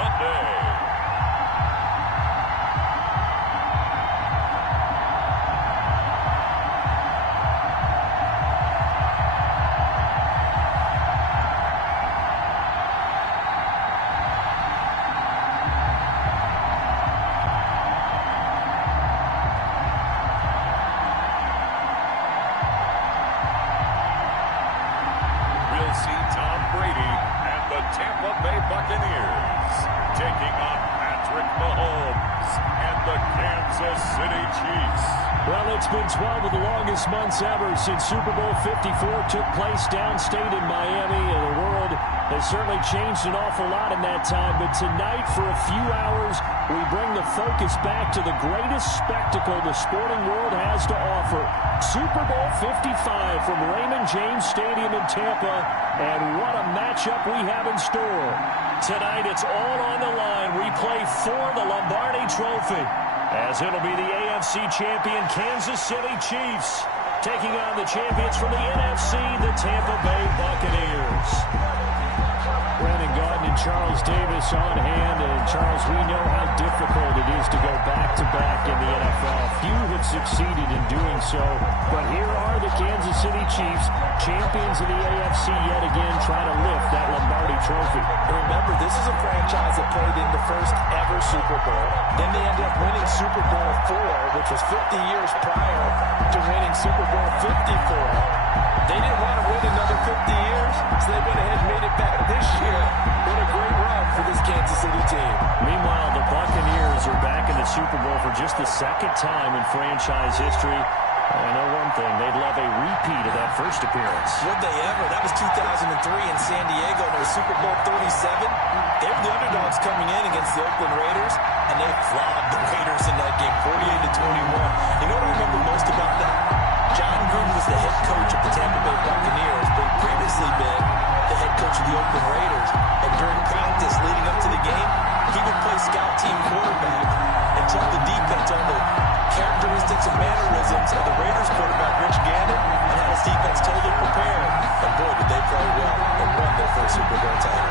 Sunday. Tampa Bay Buccaneers taking on Patrick Mahomes and the Kansas City Chiefs. Well, it's been 12 of the longest months ever since Super Bowl 54 took place downstate in Miami, and the world has certainly changed an awful lot in that time. But tonight, for a few hours, we bring the focus back to the greatest spectacle the sporting world has to offer. Super Bowl 55 from Raymond James Stadium in Tampa, and what a matchup we have in store. Tonight, it's all on the line. We play for the Lombardi Trophy, as it'll be the AFC champion Kansas City Chiefs taking on the champions from the NFC, the Tampa Bay Buccaneers. Brandon Gaudin and Charles Davis on hand. And Charles, we know how difficult it is to go back-to-back in the NFL. Few have succeeded in doing so. But here are the Kansas City Chiefs, champions of the AFC yet again, trying to lift that Lombardi Trophy. Remember, this is a franchise that played in the first ever Super Bowl. Then they ended up winning Super Bowl IV, which was 50 years prior to winning Super Bowl 54. They didn't want to wait another 50 years, so they went ahead and made it back this year. What a great run for this Kansas City team. Meanwhile, the Buccaneers are back in the Super Bowl for just the second time in franchise history. I know one thing, they'd love a repeat of that first appearance. Would they ever? That was 2003 in San Diego, and it was Super Bowl 37. They were the underdogs coming in against the Oakland Raiders, and they flogged the Raiders in that game, 48-21. You know what I remember most about that? John Gruden was the head coach of the Tampa Bay Buccaneers, but he'd previously been the head coach of the Oakland Raiders. And during practice leading up to the game, he would play scout team quarterback and tell the defense on the characteristics and mannerisms of the Raiders quarterback, Rich Gannon, and how his defense totally prepared. And boy, did they play well and won their first Super Bowl title.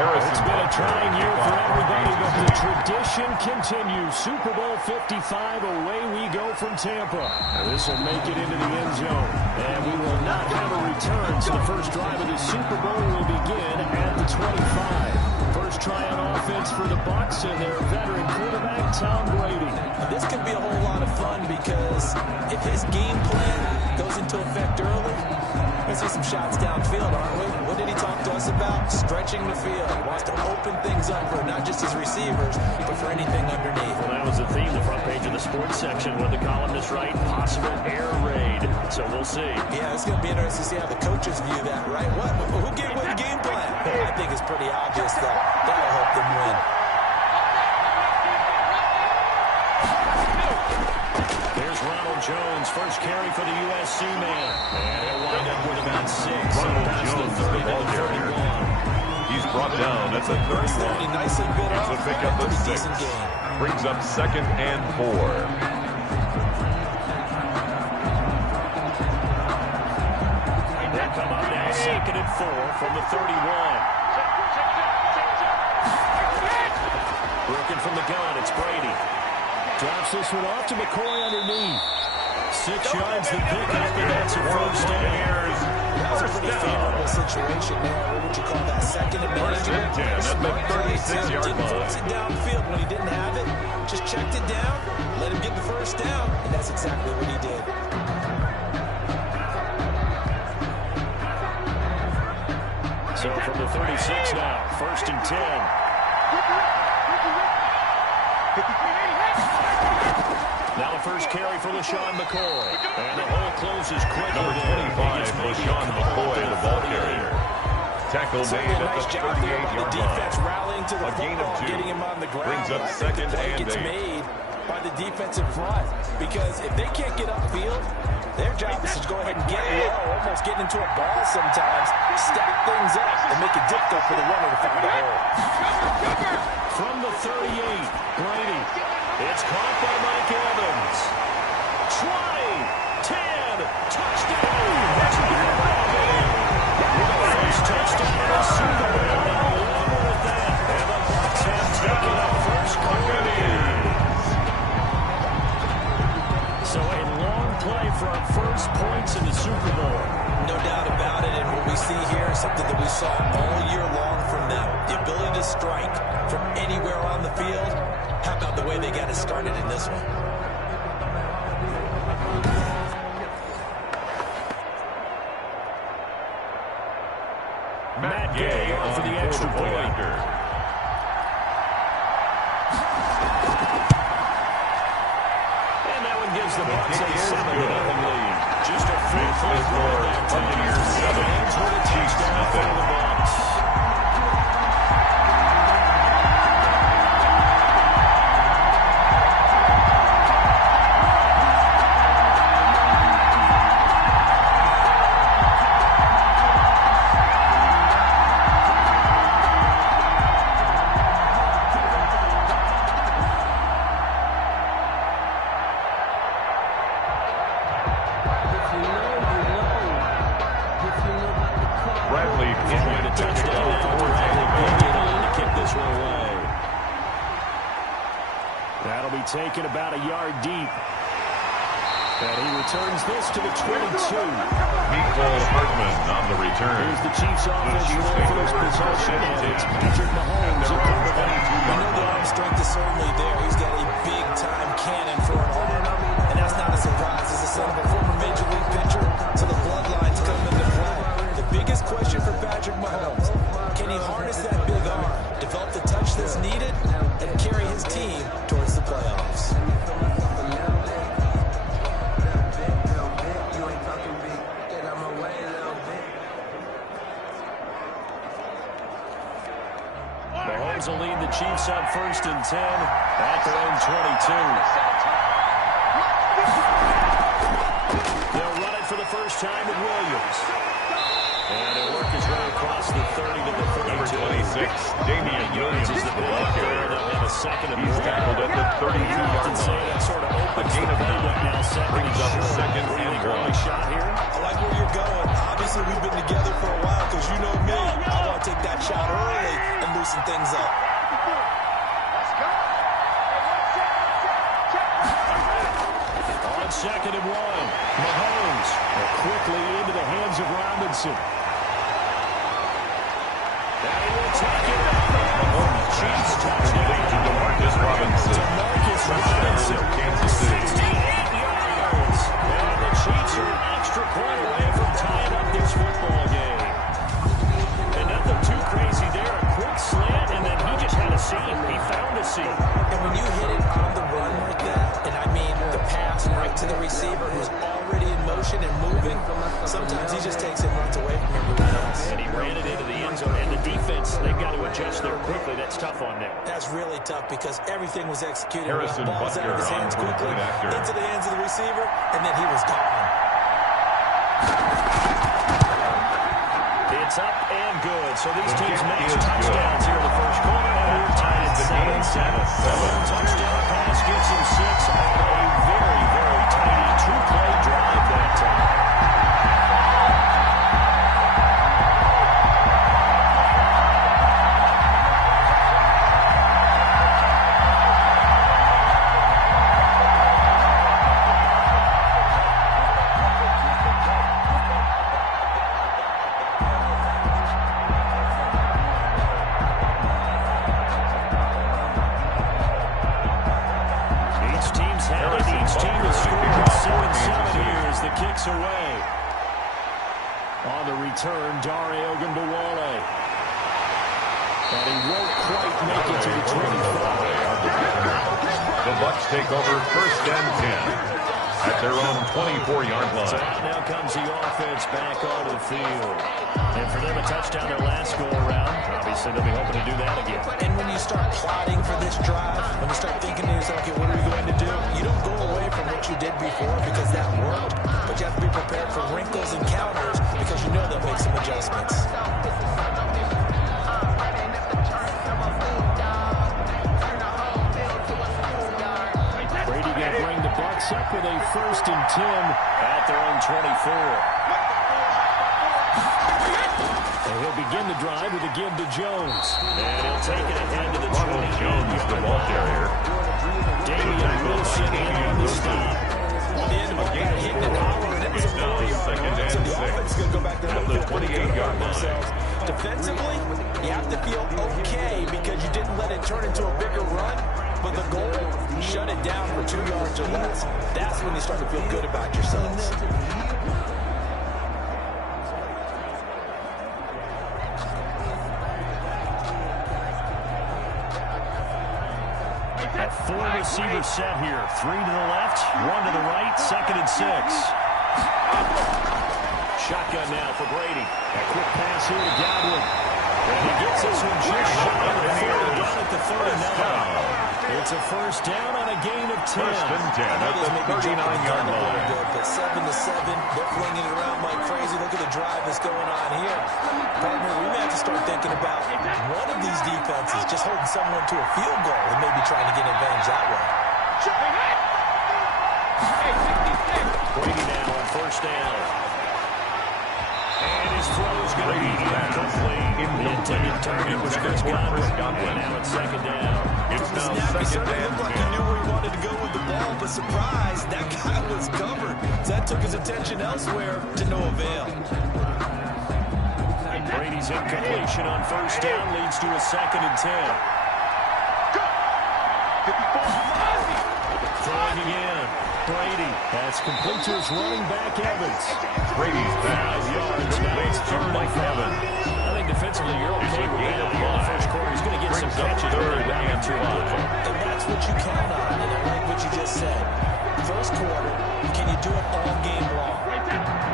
It's been a trying year for everybody, but the tradition continues. Super Bowl 55, away we go from Tampa. This will make it into the end zone. And we will not have a return, so the first drive of the Super Bowl will begin at the 25. First try on offense for the Bucs and their veteran quarterback, Tom Brady. This could be a whole lot of fun because if his game plan goes into effect early, we're going to see some shots downfield, aren't we? What did he talk to us about? Stretching the field. He wants to open things up for not just his receivers, but for anything underneath. Well, that was the theme, the front page of the sports section, when the columnists write possible air raid. So we'll see. Yeah, it's going to be interesting to see how the coaches view that, right? Who gave what game plan? I think it's pretty obvious that that'll help them win. There's Ronald Jones, first carry for the USC man. And he'll wind up with about 6. Ronald Jones, the ball carrier. He's brought down at the 31. Nicely bit off. It's a pickup of 6. Brings up 2nd and 4. They'll come up now 2nd and 4 from the 31. Working from the gun, it's Brady. Drops this one off to McCoy underneath. 6 yards the pick up, and that's a first down. That was a pretty favorable situation there. What would you call that? 2nd and manageable. 10 at the 36-yard line. Didn't force it downfield when he didn't have it. Just checked it down, let him get the first down, and that's exactly what he did. So from the 36 now, 1st and 10. Now the first carry for LaShawn McCoy. And the hole closes quickly. Number 25, LaShawn McCoy, the ball carrier. Tackle made at the 38-yard defense rallying to the line. A gain of 2. Getting him on the ground. Brings up 2nd and 8. Made by the defensive front. Because if they can't get upfield, their job is to go ahead and get low, almost getting into a ball sometimes, stack things up, and make it difficult for the runner to find a hole. From the 38, Brady. It's caught by Mike Evans. 20, 10, touchdown! First touchdown something that we saw all year long from them. The ability to strike from anywhere on the field. How about the way they got it started in this one? Matt Gay on for the extra point. And that one gives the Bucs a 7-0 lead. Just a free play score. Buccaneers 7, Chiefs nothing. That'll be taken about a yard deep. And he returns this to the 22. Mecole Hardman on the return. Here's the Chiefs offense for their first possession, and it's Patrick Mahomes at number 22. You know the arm strength is certainly there. He's got a big-time cannon for an arm. And that's not a surprise. As the son of a former Major League pitcher, so the bloodlines come into play. The biggest question for Patrick Mahomes, can he harness that big arm, develop the touch that's needed, and carry his team towards the playoffs? Mahomes will lead the Chiefs up 1st and 10 at their own 22. They'll run it for the first time with Williams. And he'll work his way across the 30 to the 32. Number 26, Damian Williams is the ball carrier. They'll have a second and He's tackled at the 32-yard line. Sort of A gain of 8 now brings up 2nd and 1. shot here. I like where you're going. Obviously, we've been together for a while because you know me. I want to take that shot early and loosen things up. On 2nd and 1, Mahomes quickly into the hands of Robinson. Now he will take it. Chiefs touchdown to Demarcus Robinson. Demarcus Robinson, Kansas City. 68 yards. And the Chiefs are an extra point away from tying up this football game. And nothing too crazy there. A quick slant, and then he just had a seam. He found a seam. And when you hit it on the run like that, and I mean the pass right to the receiver who's already in motion and moving, sometimes he just takes it and runs away from everyone else. And he ran it into the end zone. And the defense, they've got to adjust there quickly. That's tough on them. That's really tough because everything was executed. Harrison Balls out of his hands Butker on quickly, point after. into the hands of the receiver, and then he was gone. It's up and good. So these teams match touchdowns here in the first quarter. And we're tied at 7-7. Touchdown pass gets him 6 on a very, very tidy two-play drive that time. Away. On the return, Dare Ogunbowale. And he won't quite make it to the 25. The Bucs take over 1st and 10 at their own 24-yard line. So now comes the offense back onto the field. And for them, a touchdown their last go-around. Obviously, they'll be hoping to do that again. And when you start plotting for this drive, when you start thinking to yourself, okay, what are we going to do? You don't go away from what you did before because that worked. But you have to be prepared for wrinkles and counters because you know they'll make some adjustments. Brady going to bring the Bucs up with a 1st and 10 at their own 24. And he'll begin the drive with a give to Jones. And he'll take it ahead to the 20. Jones, the ball carrier. Damian Wilson in on the stop. On the and all that hitting and hollering. It was a 4-yard run, so the offense is going to go back there and feel pretty good about themselves. Defensively, you have to feel okay because you didn't let it turn into a bigger run, but the goal, shut it down for 2 yards or less. That's when you start to feel good about yourselves. A 4-receiver set here. 3 to the left, 1 to the right, 2nd and 6. Shotgun now for Brady. A quick pass here to Godwin. And he gets this one just shy of the 40 down at the 39. It's a first down on a gain of 10. First and 10 at the 39-yard line. But 7 to 7, they're flinging it around like crazy. Look at the drive that's going on here. Partner, we may have to start thinking about one of these defenses just holding someone to a field goal and maybe trying to get an advantage that way. Brady now on first down. And his throw is going to be incomplete. The intended target was Chris Godwin. Now it's 2nd down. It's now Snappy 2nd certainly and looked like he 10. knew where he wanted to go with the ball, but surprise, that guy was covered. So that took his attention elsewhere to no avail. Brady's incompletion on first down leads to a 2nd and 10. Throwing again. Brady. That's complete to his running back, Evans. Brady's pass. 5 yards. Now it's 3rd and 7. I think defensively you're okay with that. In the first quarter, he's going to get some catches. 3rd and 5. And that's what you count on, and I like what you just said. First quarter, can you do it all game long?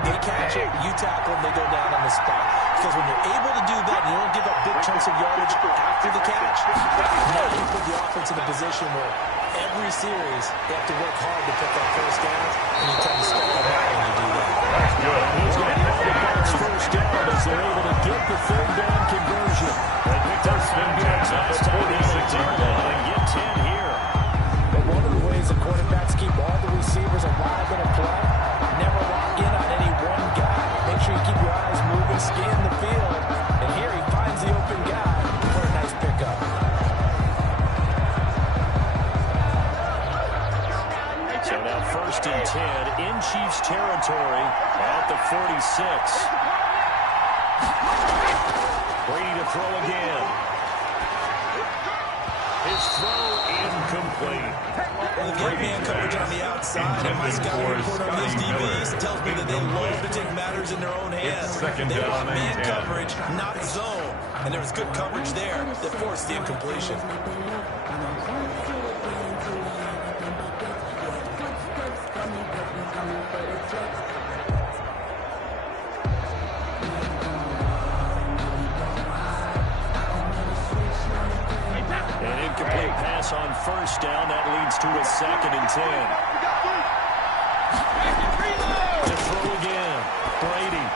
They catch it, you tackle them, they go down on the spot. Because when you're able to do that and you don't give up big chunks of yardage after the catch, now you put the offense in a position where every series they have to work hard to pick up first downs, and you tend to stall them out when you do that. That's good. He's got Buccaneers first down as they're able to get the 3rd down conversion. They picked up 5 yards last time. They get 10 here. But one of the ways the quarterbacks keep all the receivers alive in a play, never lock in on any one guy. Make sure you keep your eyes moving, scan the field. And here he finds the open guy for a nice pickup. So now 1st and 10 in Chiefs territory at the 46. Brady to throw again. His throw incomplete. Well, the great man coverage on the outside, and my scouting report on these DBs tells me that they love to take matters in their own hands. They want man coverage, not zone. And there was good coverage there that forced the incompletion. An incomplete pass on first down. That leads to a 2nd and 10. To throw again. Brady.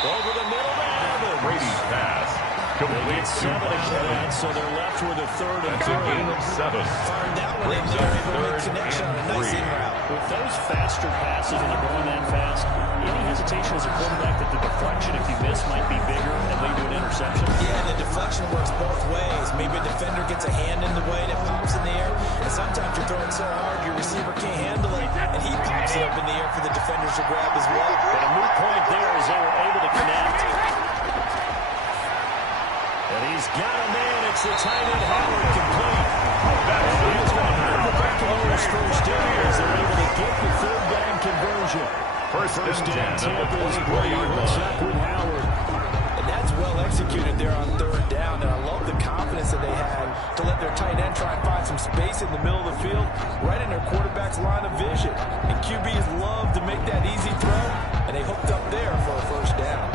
Over the middle to Evans. Brady's pass. Complete They get 7 of that, so they're left with a 3rd and 3. That's a gain of 7. Fired that one in Brings there, up able to make 3rd connection on a and nice 3. in route. With those faster passes and you're going that fast, any hesitation as a quarterback that the deflection, if you miss, might be bigger and lead to an interception? Yeah, the deflection works both ways. Maybe a defender gets a hand in the way and it pops in the air. And sometimes you're throwing so hard your receiver can't handle it, and he pops it up in the air for the defenders to grab as well. But a moot point there as they were able to connect. And he's got a man. It's the tight end Howard complete. And he's going to have the Buccaneers first down as they're able to get the 3rd down conversion. First down, and 10 at the Tampa's 24-yard line. check with Howard. And that's well executed there on 3rd down, and I love the confidence that they had to let their tight end try and find some space in the middle of the field, right in their quarterback's line of vision. And QBs love to make that easy throw, and they hooked up there for a first down.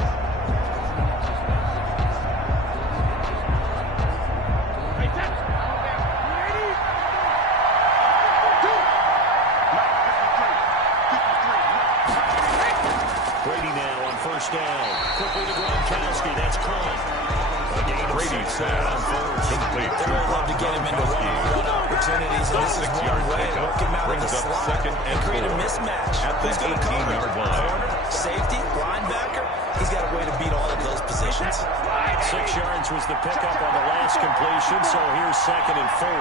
Brady now on first down. Quickly to Gronkowski. That's caught. Brady's pass. Complete They to really love to get him into one-on-one opportunities, and this is one 6-yard way. pickup. Work him out of Brings the up slot 2nd and create a 4 mismatch. at the Who's going to cover? 18-yard line. Corner, safety, linebacker. He's got a way to beat all of those positions. 6 yards was the pickup on the last completion, so here's 2nd and 4.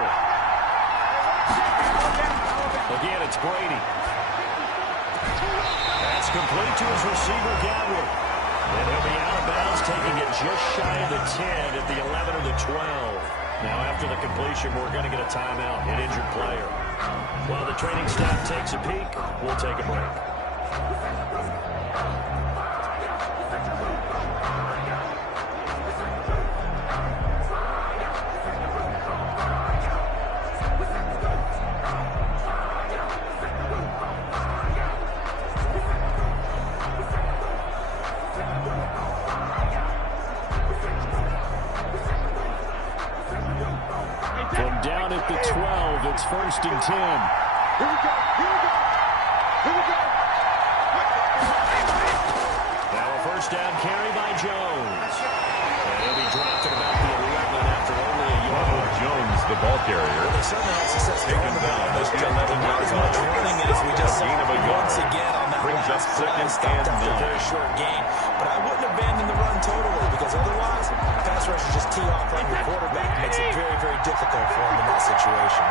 Again, it's Brady. That's complete to his receiver, Gadwin. And he'll be out of bounds, taking it just shy of the 10 at the 11 or the 12. Now, after the completion, we're going to get a timeout, an injured player. While the training staff takes a peek, we'll take a break. From down at the 12, it's 1st and 10. Here we go. Now a first down carry by Jones. And he'll be dropped at about the 11 after only a yard. Jones, the ball carrier. They certainly had success Taken down at the 11-yard as much running as we just saw Gain of a yard. once again on that Brings up last play. second Stopped and after a 9. very short gain. But I wouldn't abandon the run totally, because otherwise, pass rushers just tee off on your quarterback. Makes it very, very difficult for him in that situation.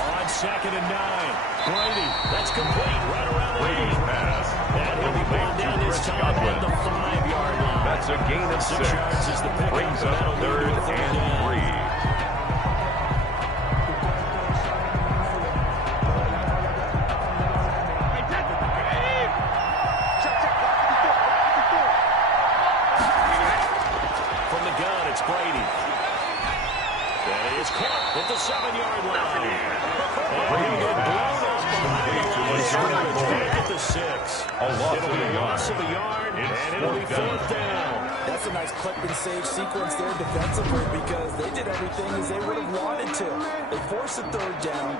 On 2nd and 9. Brady, that's complete right around the Brady's lane. pass. And he'll be brought down this time at the 5-yard line. That's a gain of 6. 6 yards is the pickup. Brings up That'll lead 3rd to a third and down. 3. From the gun, it's Brady. That is caught at the 7-yard line. And he'll get blown up by scrimmage back at the 6. It'll be a loss of a yard, and it'll be 4th down. That's a nice clip and save sequence there defensively, because they did everything as they would have wanted to. They forced a 3rd down,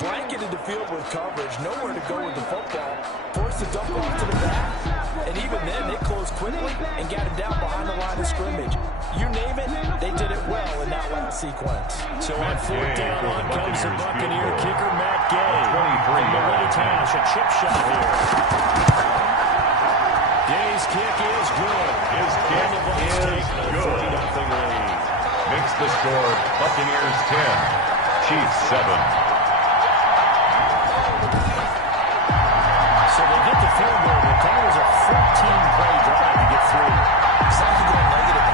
blanketed the field with coverage, nowhere to go with the football, forced the dump off to the back, and even then they closed quickly and got it down behind the line of scrimmage. You name it, they did it well in that last sequence. So on 4th down, on comes the Buccaneer kicker, Matt Gay. 23 From the right hash, a chip shot here. Gay's kick is good. His kick And the Bucs is take a good. 3-0 lead. Makes the score Buccaneers 10, Chiefs 7. So they get the field goal, but that was a 14-play drive to get through. Sounds like going negative.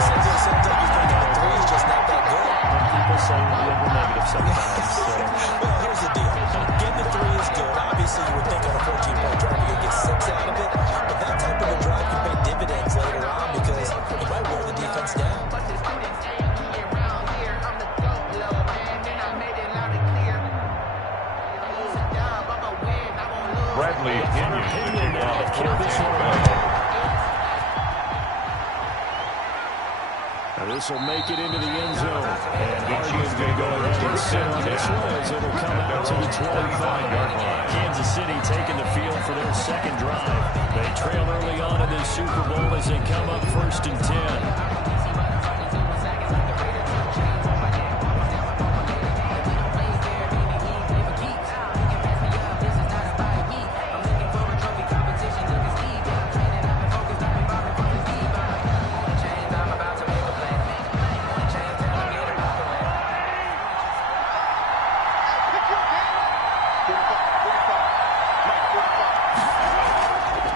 Sounds like you think the 3 is just not that good. People say we're negative sometimes. So. Well, here's the deal. Getting the 3 is good. Obviously, you would think on a 14-play drive you could get 6 out of it. But that type of a drive can pay dividends later on, because you might wear the defense down. Bradley Pinion to kick off for Tampa. This will make it into the end zone. And Hardman's going to go ahead and sit on this one as it'll come out to the 25-yard line. Kansas City taking the field for their second drive. They trail early on in this Super Bowl as they come up 1st and 10.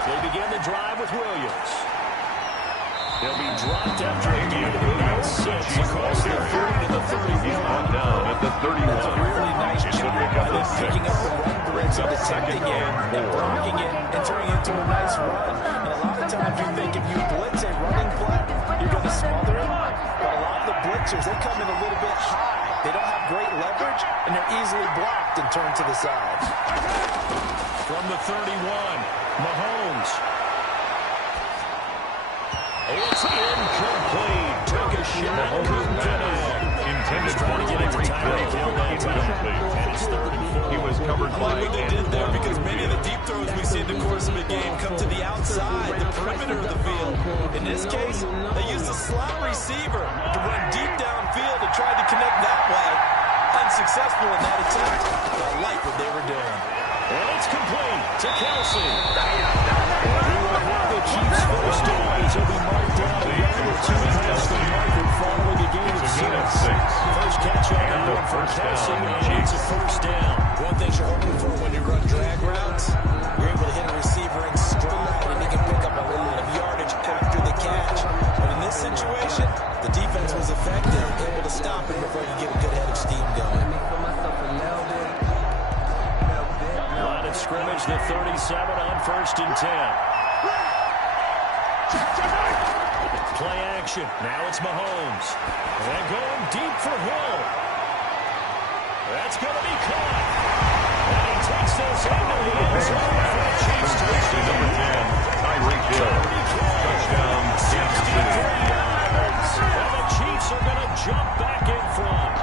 They begin the drive with Williams. They'll be dropped after a gain of about 6 across the 30 to the 31. Down at the 31. That's a really nice It's job a pickup of of 6. picking up the run blitz and detecting it and blocking it and turning it into a nice run. And a lot of times you think if you blitz a running play, you're going to smother it. But a lot of the blitzers, they come in a little bit high. They don't have great leverage, and they're easily blocked and turned to the side. From the 31, Mahomes. It's incomplete. Took a shot. Couldn't connect. Intended Trying to get into Tyreek Hill that time. incomplete. And it's 3rd and 4. He was covered I by like what they did there, because many of the deep throws we see in the course of a game come to the outside, the perimeter of the field. In this case, they used a slot receiver to run deep downfield and tried to connect that way. Unsuccessful in that attempt, but I like what they were doing. And it's complete to Kelsey. And he will have the Chiefs first down as he'll be marked down. Number 2 past the marker following a gain of 6. First catch on that one for Kelsey, and it's a first down. Play action. Now it's Mahomes. And going deep for Hill. That's going to be caught. And he takes this into the end zone for the Chiefs touchdown. Number 10, Tyreek Hill. Touchdown, Kansas City. And the Chiefs are going to jump back in front.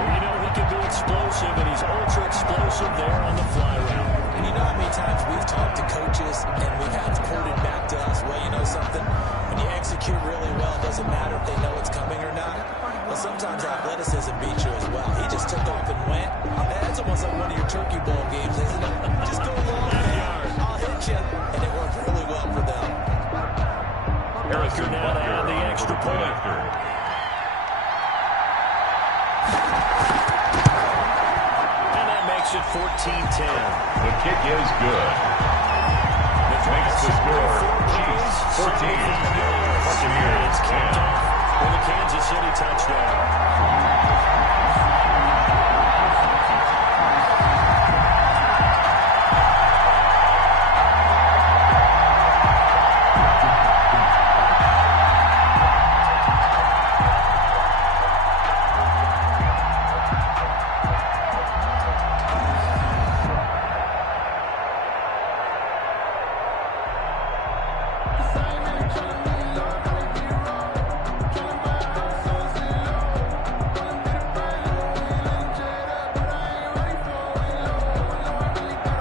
We know he can be explosive, and he's ultra explosive there on the fly route. And you know how many times we've talked to coaches and we've had it quoted back to us, well, you know something? When you execute really well, it doesn't matter if they know it's coming or not. Well, sometimes athleticism beats you as well. He just took off and went. That's almost like one of your Turkey Bowl games, isn't it? Just go long, man. I'll hit you. And it worked really well for them. Harrison now to add the extra point. And that makes it 14-10. The kick is good. It makes the score Chiefs 14. Buccaneers 10. For the Kansas City touchdown.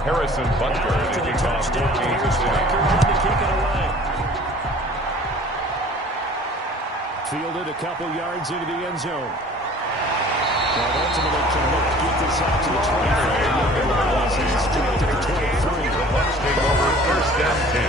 Harrison Butker to kick off 14 to 6. Fielded a couple yards into the end zone. But ultimately cannot get this out to the 23. Straight to the 23. The Bucs take over first and 10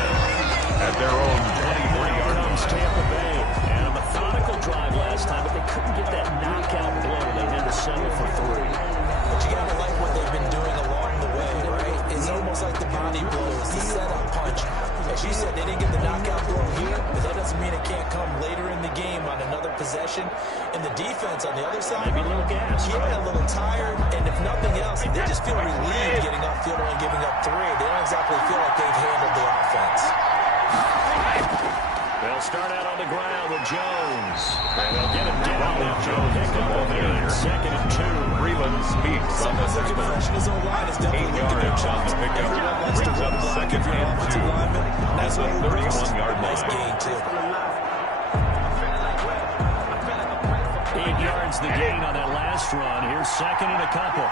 at their own 24-yard line. Tampa Bay. And a methodical drive last time, but they couldn't get that knockout blow. They had to settle for 3. But you got to like what they've been doing along the way, right? It's almost like the body blow. It's the setup punch. As you said, they didn't get the knockout blow here, but that doesn't mean it can't come later in the game on another possession. And the defense on the other side, maybe a little gas. Yeah, a little tired, and if nothing else, they just feel relieved getting upfield and giving up 3. They don't exactly feel like they've handled the offense. They'll start out on the ground with Jones. And they'll get him down. Jones pick up on there. 2nd and 2. Breland speaks. Someone's looking fresh in his own line. Is definitely looking at chops. Everyone likes to run block if you're an offensive lineman. That's what 31-yard nice line. gain, too. 8 yards the gain on that last run. Here's 2nd and a couple.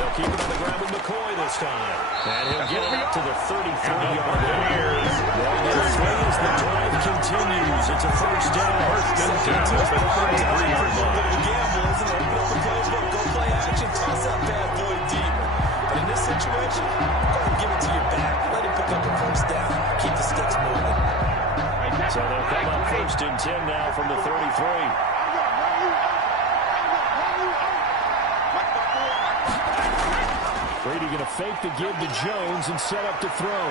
They'll keep it on the ground with McCoy this time. And he'll get it up to the 33-yard line. 1-3 as the drive continues. It's a first down. First and 10 at the 33-yard line. Gamble, isn't it? Open up the playbook, go play action, toss that bad boy deep. But in this situation, go and give it to your back. Let him pick up a first down. Keep the sticks moving. So they'll come up 1st and 10 now from the 33. Brady going to fake the give to Jones and set up to throw.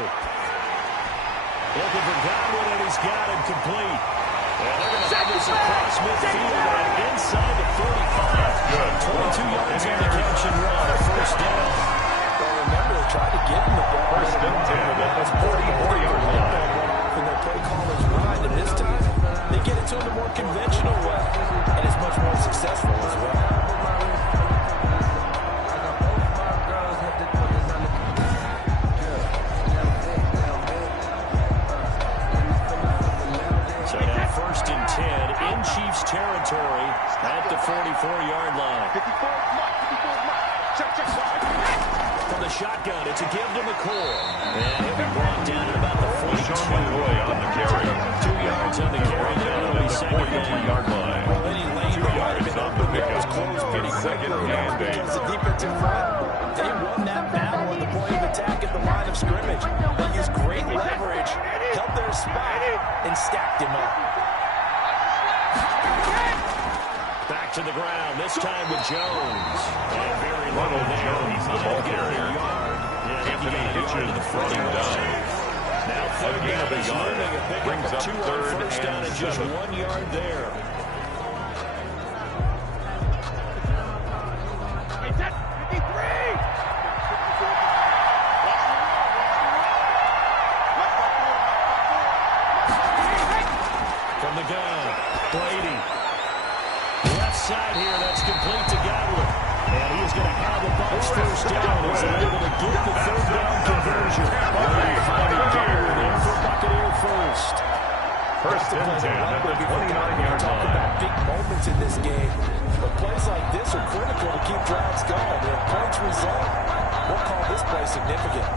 Looking for Godwin, and he's got him complete. And they're going to have this across midfield and inside the 45. Good. 22 yards on the catch and run. A first down. Well, remember, they tried to get him the ball. First and 10 at the 44-yard line. And their play callers mind, and this time, they get it to him the more conventional way. And it's much more successful as well. In Chiefs territory at the 44-yard line. From the shotgun, it's a give to McCoy. And he'll be brought down at about the 42. McCoy on the carry. 2 yards on the carry. Now it'll be 42-yard line. Well, any lane 2 yards on the pickup. closed pretty Second quickly and 8. because the defensive front, they won that battle at the point of attack at the line of scrimmage. They used great leverage, held their spot, and stacked him up. Back to the ground, this time with Jones. And very Ronald little there. Jones, the ball carrier. Anthony Hitchens running down. Now A gain of a yard. Brings up 3rd first down and just 7. 1 yard there. complete to Godwin. And he is going to have a Bucs first down as they're able to get the third down conversion. Finding Gator there for Buccaneer first. First and 10 at the 29-yard Talk line. about big moments in this game. But plays like this are critical to keep drives going. If points result, we'll call this play significant.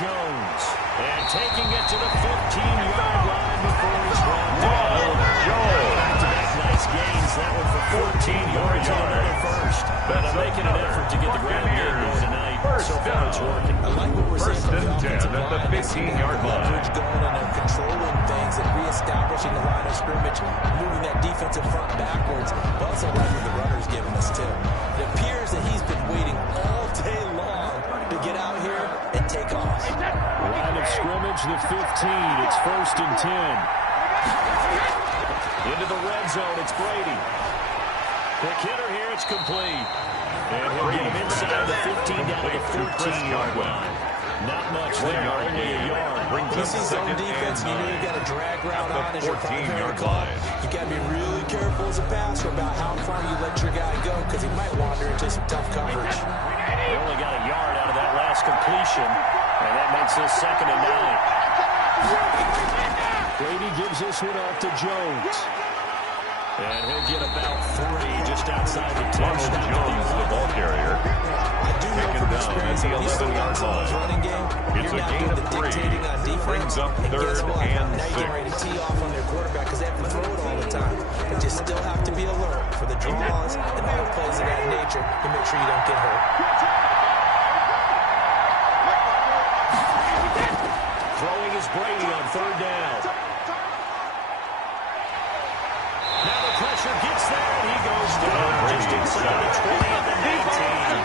Jones, and taking it to the 15-yard line before he's brought down. Back-to-back nice gains. That one for 14 yards and another first. But they're making an effort to get the ground game going tonight. So far, it's working. I like what we're seeing from the offensive at the 15-yard line. Leverage going and they're controlling things and reestablishing the line of scrimmage, moving that defensive front backwards. But also like what the runner's giving us, too. It appears that he's been waiting all day long to get out here and take off. Line of scrimmage, the 15. It's first and 10. Into the red zone, it's Brady. Quick hitter here, it's complete. And he'll get him inside the 15 down to the 14-yard line. Not much there, only a yard. This is zone defense, you know you've got a drag route on as your primary call. You've got to be really careful as a passer about how far you let your guy go because he might wander into some tough coverage. They only got a yard out of that last completion, and that makes this 2nd and 9. Brady gives this one off to Jones. And he'll get about 3 just outside the 10. Ronald Jones, the ball carrier. I do know from experience that when you slow down someone's running game, It's you're a not gain doing of the 3. dictating on defense. Brings up And guess 3rd what? and Now you're getting ready to 6. tee off on their quarterback because they have to throw it all the time. But you still have to be alert for the draws and all plays of that nature to make sure you don't get hurt. Throwing is Brady on 3rd down. Now the pressure gets there, and he goes down just inside the 20 at the 19.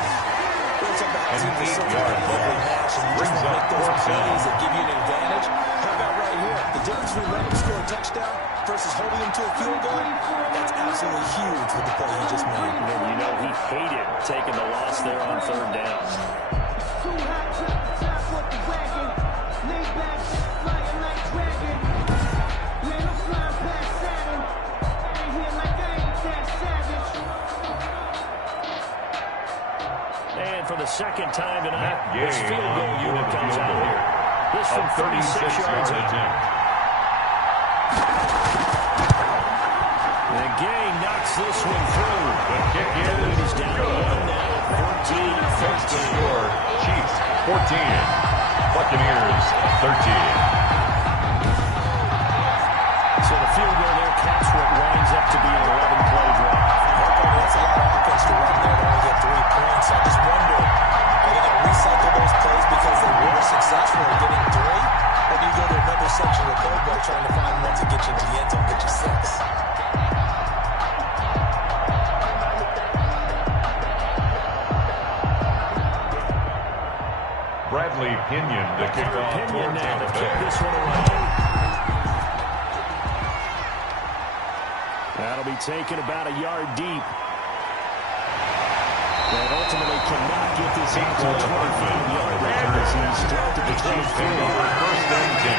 It's about An 8-yard lovely match, and you just brings want to up make those 4th down. plays that give you an advantage. How about right here? The difference between letting them score a touchdown versus holding them to a field goal, that's absolutely huge with the play he just made. And you know he hated taking the loss there on 3rd down. And for the 2nd time tonight, this field goal unit comes out here. This from 36 yards out. The Gay knocks this one through. The kick is down to 1 now at 14-15. Score, Chiefs 14, Buccaneers 13. So the field goal there caps what winds up to be an 11-play drive. That's a lot of offense to run there to only get 3 points. I just wonder, are they going to recycle those plays because they were successful in getting 3? Or do you go to another section of the playbook trying to find ones that get you into the end zone, get you 6? Bradley Pinion to kick off for Tampa kick Bay. this one away. That'll be taken about a yard deep. And ultimately cannot get this out to the 25-yard line as he's dropped at the 23. First and 10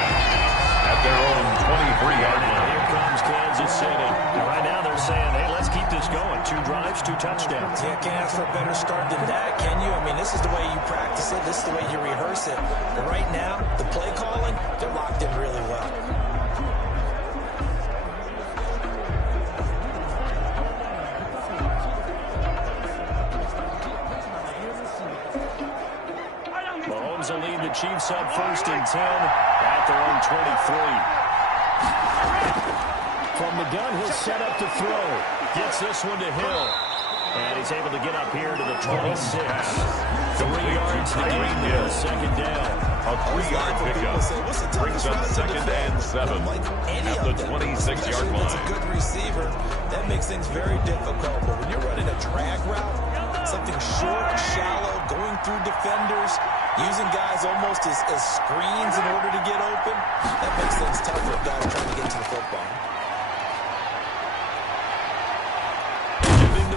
at their own 23-yard line. Here comes Kansas City. And right now they're saying, hey, let's keep this going. 2 drives, 2 touchdowns. Yeah, can't ask for a better start than that, can you? I mean, this is the way you practice it. This is the way you rehearse it. But right now, the play calling, they're locked in really well. Mahomes will lead the Chiefs up first and 10 at their own 23. From the gun, he'll set up to throw. Gets this one to Hill. And he's able to get up here to the 26. 3 yards to gain there, 2nd down. A 3-yard pickup brings up 2nd and 7 at the 26-yard line. It's a good receiver. That makes things very difficult. But when you're running a drag route, something short, shallow, going through defenders, using guys almost as screens in order to get open, that makes things tougher if guys are trying to get to the football.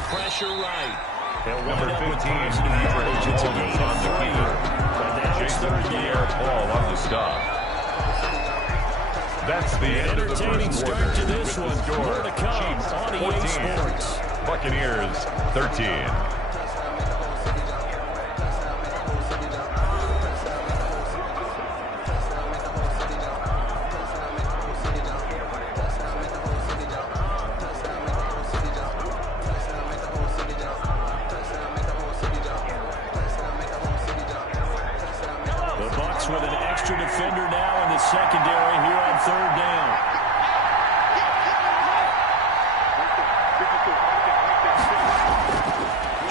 pressure right. They'll Number wind up with 15, positive yardage. It's a gain of 3. And now it's third down. Paul on the stop. That's the end of the Entertaining first start quarter. to this one. More to come on EA Sports. Buccaneers 13. With an extra defender now in the secondary here on third down.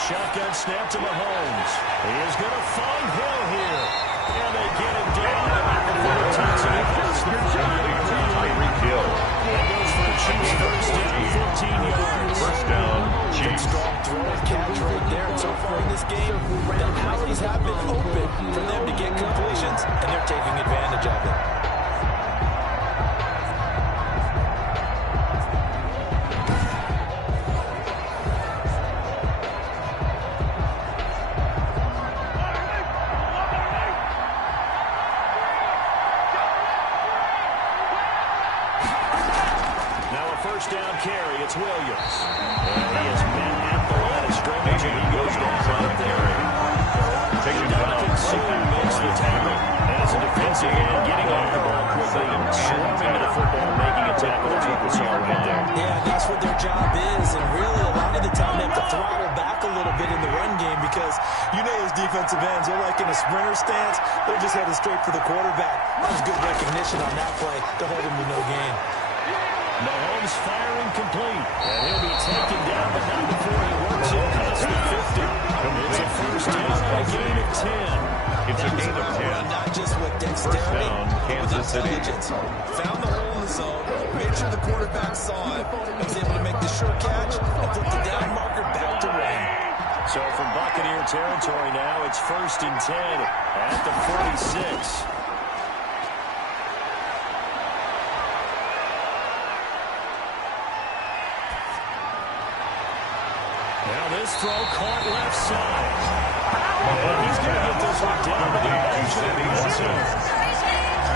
Shotgun snap to Mahomes. He is going to find Hill here. And they get him down at the 14. Across the 40. Hill. That goes for a Chiefs first down, 15 yards. First down, Chiefs. Strong throw and catch right there. And so far in this game, the alleys have been open for them to get completions, and they're taking advantage of it. First down carry, it's Williams. And he is met at the line of scrimmage, and he goes down front there. Jonathan Sewell makes the tackle. And as a defensive end, getting off the ball quickly and swarming to the football, making a tackle. That's what we saw right there. Yeah, that's what their job is, and really a lot of the time they have to throttle back a little bit in the run game because you know those defensive ends, they're like in a sprinter stance, they're just headed straight for the quarterback. That was good recognition on that play to hold him to no gain. Mahomes firing complete. And he'll be taken down, but not before he works it past the 50. It's a first down and a gain of 10. It's a gain of 10. Not just with dexterity, first down, Kansas City. Found the hole in the zone, made sure the quarterback saw it, and was able to make the sure catch and flip the down marker back to Ray. So from Buccaneer territory now, it's first and 10 at the 46. Now this throw caught left side. And he's going to get this one down to the edge of the end zone.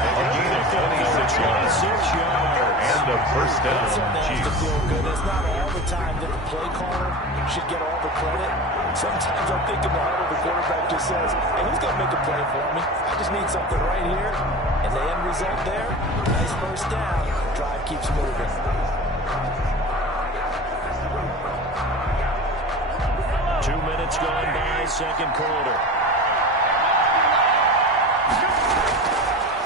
And 26 yards. And a first down, Chiefs. Feel good. It's not all the time that the play caller should get all the credit. Sometimes I'm thinking the heart of the quarterback just says, hey, who's going to make a play for me? I just need something right here. And the end result there, nice first down. Drive keeps moving. 2 minutes gone by, second quarter.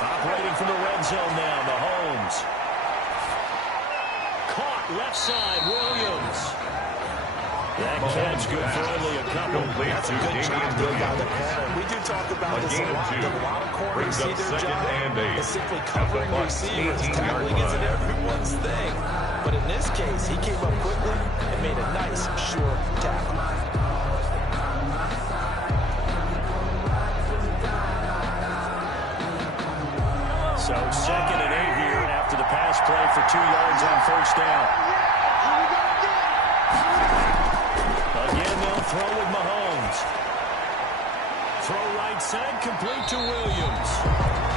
Operating from the red zone now, Mahomes. Caught left side, Williams. That catch good for only a couple. That's a good job by the corner. We do talk about this a lot. A lot of corners see their job is simply covering receivers. Tackling isn't everyone's thing. But in this case, he came up quickly and made a nice, sure tackle. So second and 8 here after the pass play for 2 yards on first down. Again, they'll throw with Mahomes. Throw right side, complete to Williams.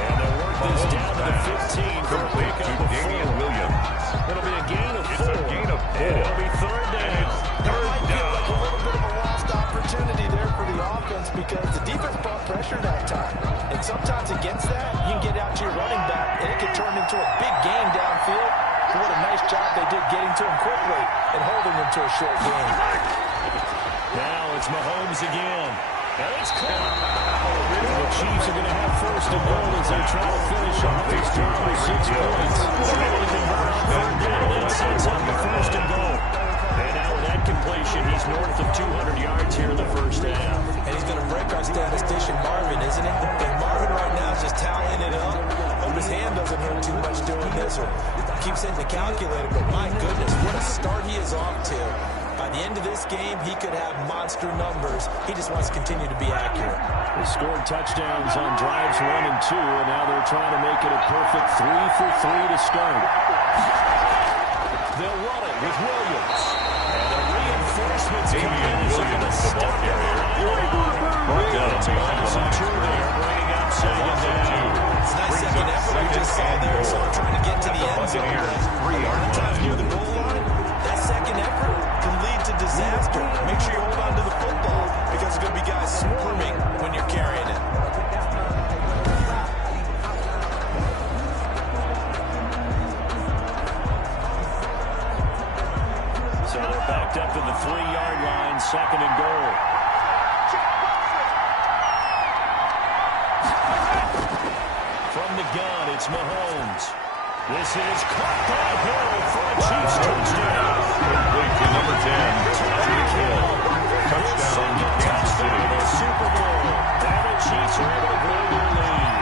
And they'll work this down to the 15 for a pickup of 4. Williams. It'll be a gain of 4. It's a gain of 4. It'll be third down. Third down. Like a little bit of a lost opportunity there for the offense because the defense brought pressure that time. And sometimes against that, you can get out to your running back, and it can turn into a big gain downfield. But what a nice job they did getting to him quickly and holding him to a short gain. Now it's Mahomes again. And it's caught. The Chiefs are going to have first and goal as they try to finish off this drive with 6 points. They're able to convert on third down and sets up the first and goal. And now with that completion, he's north of 200 yards here in the first half. And he's going to break our statistician Marvin, isn't he? And Marvin right now is just tallying it up. Hope his hand doesn't hurt too much doing this or keeps hitting the calculator. But my goodness, what a start he is off to. By the end of this game, he could have monster numbers. He just wants to continue to be accurate. They scored touchdowns on drives 1 and 2, and now they're trying to make it a perfect 3 for 3 to start. They'll run it with Williams. And the reinforcements Damian Williams, the ball carrier. Brought down behind the line of scrimmage. A loss of 2. It's a nice second effort we just saw there. So trying to get to the end zone. Buccaneers, 3-yard line. Near the goal line, that second effort can lead to disaster. Make sure you hold on to the football because there's going to be guys swarming when you're carrying it. So they're backed up to the 3-yard line, 2nd and goal. From the gun, it's Mahomes. This is caught by Hill for a Chiefs touchdown. Complete to number 10, Tyreek Hill. Touchdown, Kansas City. The Super Bowl. And the Chiefs are able to blow their lead.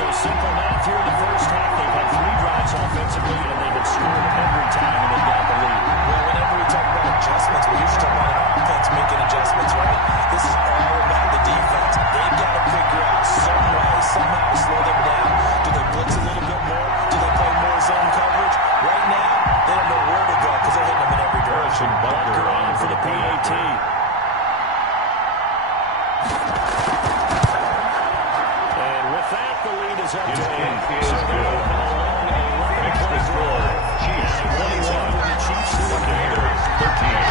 So simple math here in the first half. They've had 3 drives offensively, and they have scored every time when they've got the lead. Well, whenever we talk about adjustments, we usually talk about an offense making adjustments, right? This is all about the defense. They've got to figure out some way, somehow to slow them down. Do they blitz a little bit more? Do they play more zone coverage? Right now, they don't know where to go because they're hitting them in every direction. Bunker on for the PAT. And with that, the lead is up to 8. Is good. Makes the score. Chiefs 21. Buccaneers 13.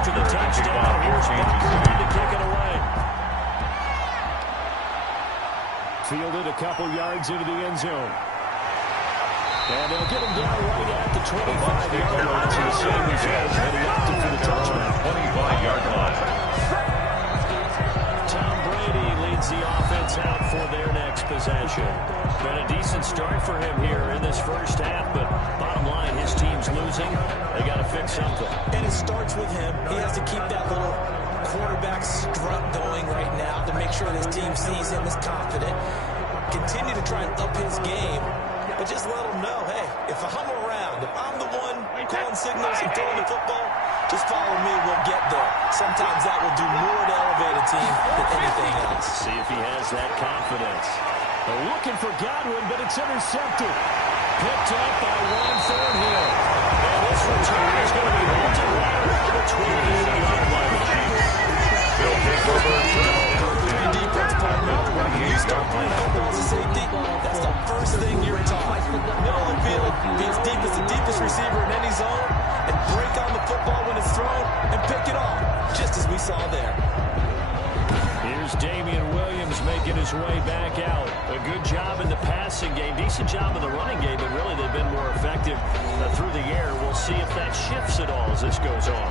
After the touchdown, here's Bunker to kick it away. Fielded a couple yards into the end zone. And they'll get him down right at the 25-yard line. So the same result, and he opted for the touchdown. 25-yard line. Tom Brady leads the offense out for their next possession. Been a decent start for him here in this first half, but bottom line, his team's losing. They got to fix something. And it starts with him. He has to keep that little quarterback strut going right now to make sure his team sees him as confident. Continue to try and up his game, but just let him know, hey, if I'm around, if I'm the one calling signals and throwing the football, just follow me, we'll get there. Sometimes that will do more to elevate a team than anything else. See if he has that confidence. They're looking for Godwin, but it's intercepted. Picked up by Juan Thornhill. And this return is going to be halted right around the 28-yard line. They'll take over. Defense partner. When you start playing football as a safety, that's the first thing you're taught. Middle of the field, be as deep as the deepest receiver in any zone, and break on the football when it's thrown, and pick it off, just as we saw there. Here's Damian Williams making his way back out. A good job in the passing game, decent job in the running game, and really they've been more effective through the air. We'll see if that shifts at all as this goes on.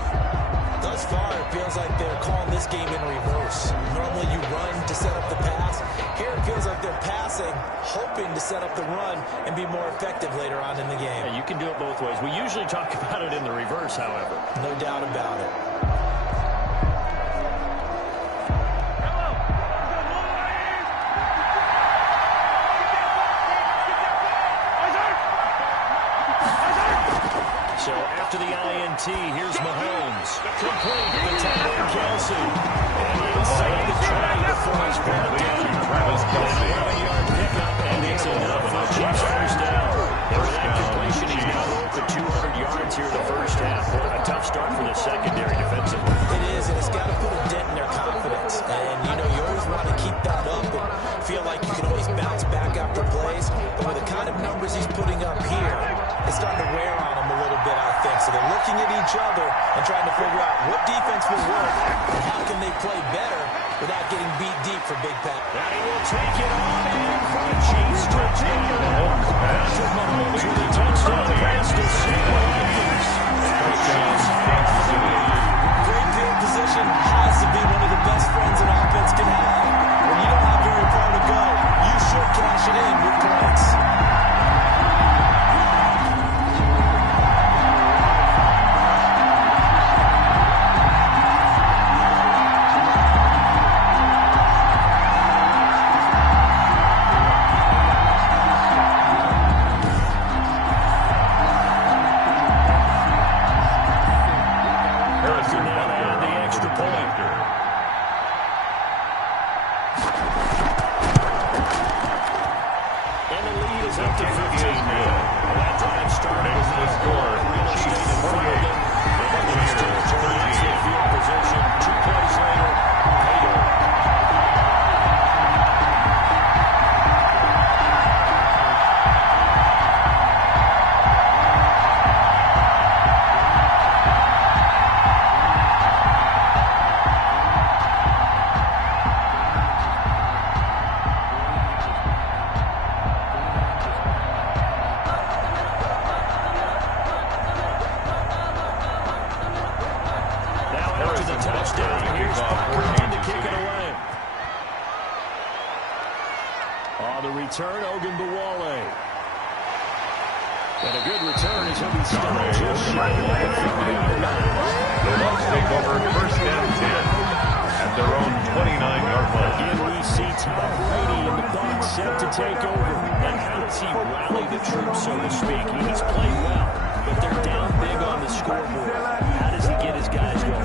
Thus far, it feels like they're calling this game in reverse. Normally you run to set up the pass. Here it feels like they're passing, hoping to set up the run and be more effective later on in the game. Yeah, you can do it both ways. We usually talk about it in the reverse, however. No doubt about it. So after the INT, here's Mahomes. Complete to the tight end, Kelsey. And inside the 20 before it's brought down. Travis Kelsey. 11-yard pickup, and it's enough for the Chiefs first down. Every that completion, he's now over 200 yards here in the first half. A tough start for the secondary defensively. It is, and it's got to put a dent in their confidence. And, you know, you always want to keep that up and feel like you can always bounce back after plays. But with the kind of numbers he's putting up here, it's starting to wear on him a little bit, I think. So they're looking at each other and trying to figure out what defense will work and how can they play better without getting beat deep for Big Pat. And he will take it on in for the Chiefs to take it out. Patrick Mahomes with a touchdown pass to Samuel Adams. Great field position has to be one of the best friends an offense can have. When you don't have very far to go, you should cash it in with points. return, Ogunbowale. And a good return as he'll be stopped just shy of the 30-yard line. The Bucs take over first and 10 at their own 29-yard line. Again, we see Tom Brady and the Bucs set to take over. And how does he rally the troops, so to speak? He's played well, but they're down big on the scoreboard. How does he get his guys going?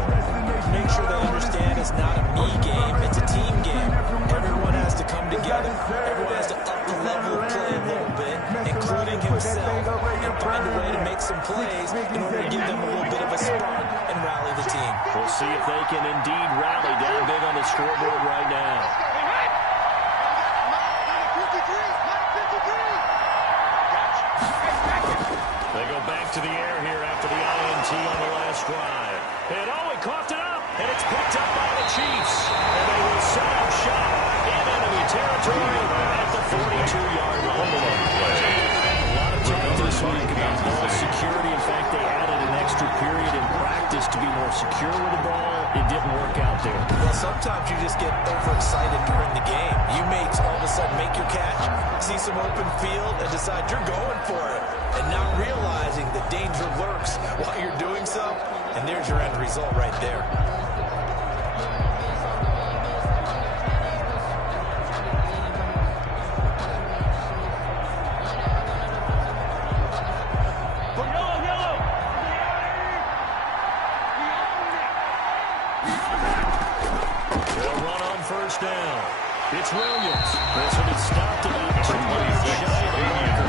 Make sure they understand it's not a me game, it's a team game. Everyone has to come together. Everyone has to up the level of play a little bit, including himself, and find a way to make some plays in order to give them a little bit of a spark and rally the team. We'll see if they can indeed rally down big on the scoreboard right now. They go back to the air here after the INT on the last drive. And he coughed it up, and it's picked up by the Chiefs. And they will set up shop in enemy territory at the 42-yard line. A lot of talk this week about ball security. In fact, they added an extra period in practice to be more secure with the ball. It didn't work out there. Well, sometimes you just get overexcited during the game. You may all of a sudden make your catch, see some open field, and decide you're going for it, and not realizing the danger lurks while you're doing so. And there's your end result right there. First down. It's Williams. This will be stopped about 2 yards shy of the marker.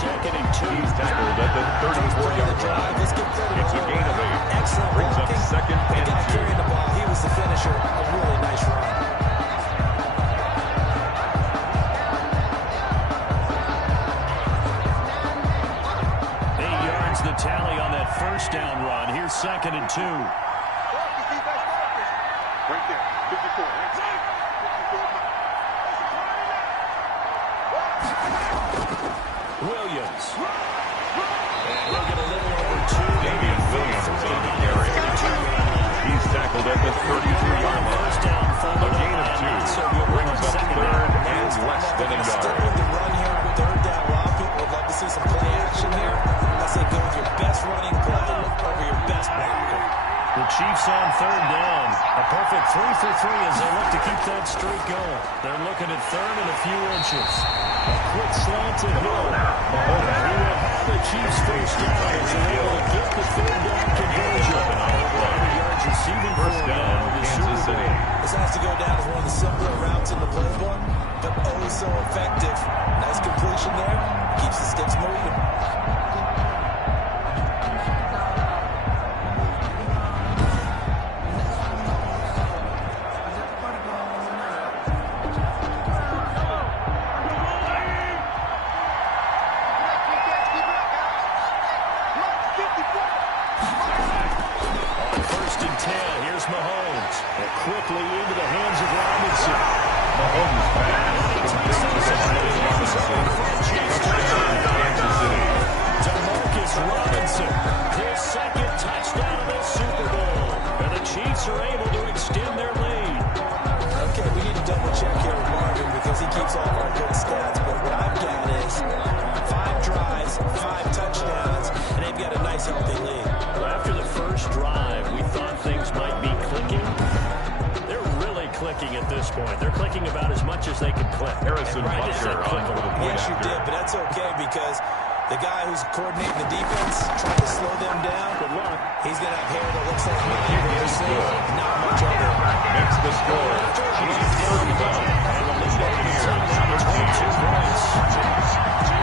Second and 2. He's tackled at the 34-yard line. It's a gain of 8. Excellent. Brings up second and 2. Carrying the ball. He was the finisher. A really nice run. 8 yards the tally on that first down run. Here's second and 2. Right there, 54. Williams. And he'll get a little over 2. Damian Williams on the carry. He's tackled at the 33-yard line. First down, A gain of 2. Brings up third and less than a Stick yard. with the run here with third down. A lot of people would love to see some play action here. I say go with your best running play over your best blocker. The Chiefs on third down. A perfect 3 for 3 as they look to keep that streak going. They're looking at third and a few inches. A quick slant to Hill. He will have the Chiefs first down as they're able to get the third down conversion. 100 yards receiving First down, Kansas City. This has to go down as one of the simpler routes in the playbook, but oh so effective. Nice completion there. Keeps the sticks moving. Quickly into the hands of Robinson. Mahomes pass. Kansas City. DeMarcus Robinson, his second touchdown of the Super Bowl. And the Chiefs are able to extend their lead. Okay, we need to double check here with Marvin because he keeps all of our good stats. But what I've got is 5 drives, 5 touchdowns, and they've got a nice healthy lead. Well, after the first drive, we thought things might be clicking. Clicking at this point. They're clicking about as much as they can click. Harrison Butker on for the point Yes, you after. did, but that's okay because the guy who's coordinating the defense, trying to slow them down, Good luck. he's going to have hair that looks like mine. Not much of it. Makes the score. Chiefs 31. And the lead Buccaneers 22 points.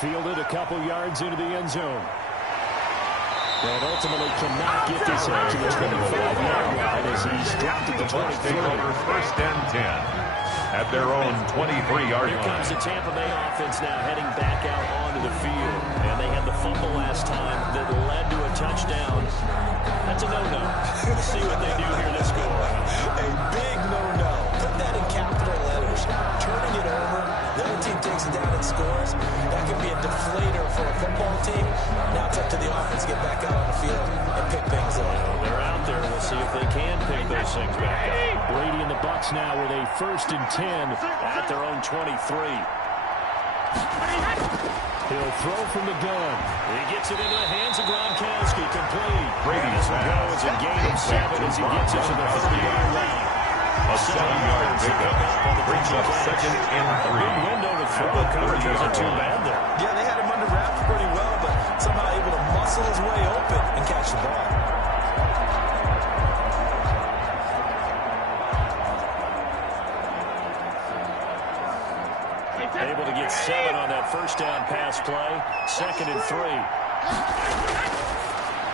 Fielded a couple yards into the end zone. And ultimately cannot get this out to the 25-yard line as he's dropped at the 23. Take over first and 10. at their own 23-yard Here line. comes the Tampa Bay offense now heading back out onto the field. And they had the fumble last time that led to a touchdown. That's a no-no. We'll see what they do here this go around. A big no-no. Put that in capital letters. Turning it over, the other team takes it down and scores. That can be a deflator for a football team. Now it's up to the offense to get back out on the field and pick things up. They're out there. We'll see if they can pick those things back up. Brady and the Bucs now with a 1st and 10 at their own 23. He'll throw from the gun. He gets it into the hands of Gronkowski. Complete. Brady's goes and gain of 7 as he gets it to the 30-yard line. A 7-yard pickup brings up 2nd and 3. Big window to throw. Coverage wasn't too bad there. Yeah, they had him under wraps pretty well, but somehow able to muscle his way open and catch the ball. Able to get 7 on that 1st down pass play. 2nd and 3.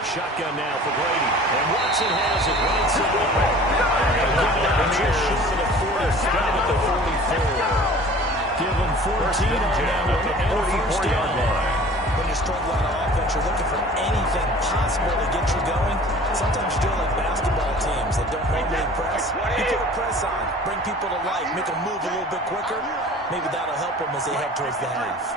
Shotgun now for Brady. And Watson has it right side. Just short of the 40, at the 44. Give him 14 on that one and a 1st down. When you're struggling on offense, you're looking for anything possible to get you going. Sometimes you do it like basketball teams that don't normally press. You put a press on, bring people to life, make them move a little bit quicker. Maybe that'll help them as they head towards the half.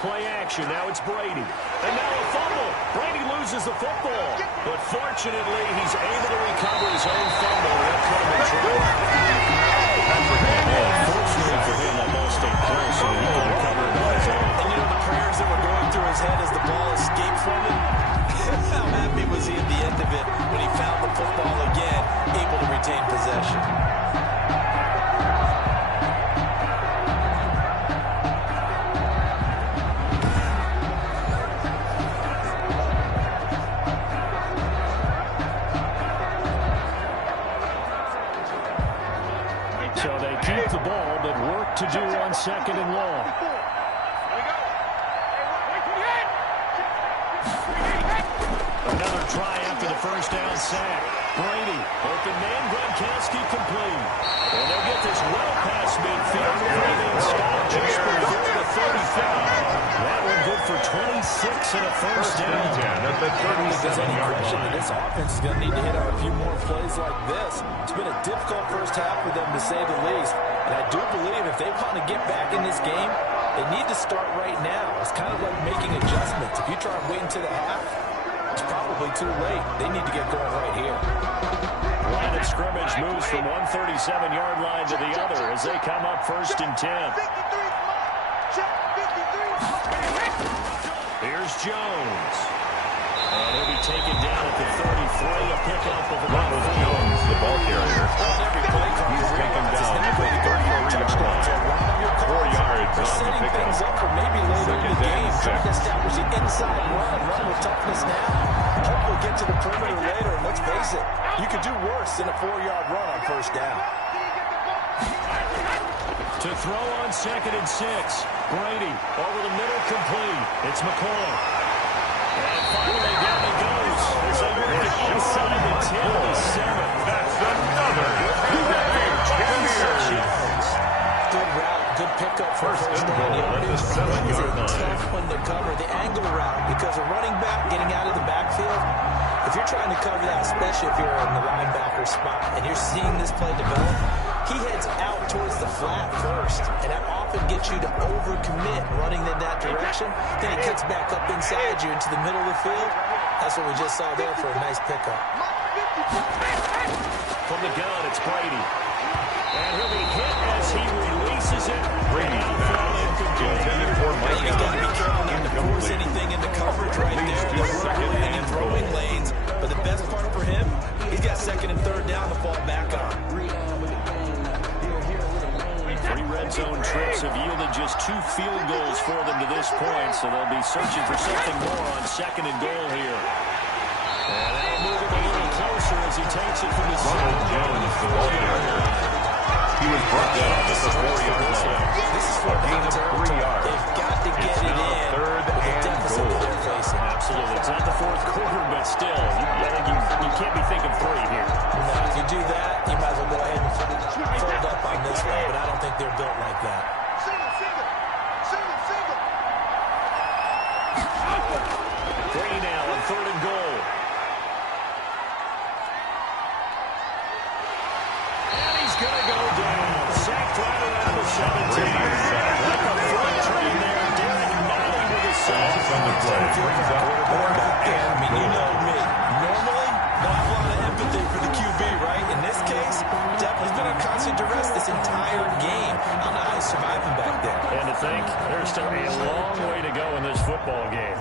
Play action. Now it's Brady. And now a fumble. Brady loses the football. But fortunately, he's able to recover his own fumble. Fortunately for him, that ball stayed close so that he could recover it on his own. And you know the prayers that were going through his head as the ball escaped from him? How happy was he at the end of it when he found the football again, able to retain possession? So they keep the ball, but work to do on 2nd and long. Another try after the 1st down sack. Brady, open man, Gronkowski complete. And they'll get this well past midfield. Brady and Scott just before the 35. That one good for 26 and a 1st down. At the 37-yard line. This offense is going to need to hit on a few more plays like this. It's been a difficult 1st half for them, to say the least. And I do believe if they want to get back in this game, they need to start right now. It's kind of like making adjustments. If you try and wait until the half, it's probably too late. They need to get going right here. Line of scrimmage moves from 137-yard line to the other as they come up 1st and 10. Here's Jones. And he'll be taken down at the 33, a pickup of about Jones, the ball carrier. He's taken down at the 33-yard line. 4 yards on the pickup. Things up for maybe later in the game. Trying to establish the inside run with toughness now. Hopefully get to the perimeter later. And let's face it, you could do worse than a 4-yard run on 1st down. To throw on 2nd and 6. Brady over the middle, complete. It's McCoy. And finally down he goes. As they work it inside the 10 to 7. That's another. 26 yards. Good route, good pickup for 1st down. At the 7-yard line. Tough one to cover, the angle route, because a running back getting out of the backfield, if you're trying to cover that, especially if you're in the linebacker spot and you're seeing this play develop, he heads out towards the flat first, and that often gets you to overcommit running in that direction. Then he cuts back up inside you into the middle of the field. That's what we just saw there for a nice pickup. From the gun, it's Brady. And he'll be hit as he releases it. Brady intended for Mike. He's got to be careful not to force anything into coverage right there. They're rolling and throwing lanes. But the best part for him, he's got 2nd and 3rd down to fall back on. 3 red zone trips have yielded just 2 field goals for them to this point, so they'll be searching for something more on 2nd and goal here. And that'll move him a little closer as he takes it from the Ronald Jones, the ball carrier. He was brought down at the 4-yard line. This is for gain of 3 yards. They've got to get it in 3rd with the and deficit goal. that they're facing. Absolutely. It's not the 4th quarter, but still, I think you can't be thinking 3 here. Now, if you do that, you might as well go ahead and fold up on 3rd and goal. And he's going to go down. Sacked right around the 17. Like a freight train there. Derek Nolly with a sack. On the play. Brings up quarterback and I mean, you know me. Normally, don't have a lot of empathy for the QB, right? In this case, definitely been on constant duress this entire game. I don't know how he's surviving back there. And to think, there's still a long way to go in this football game.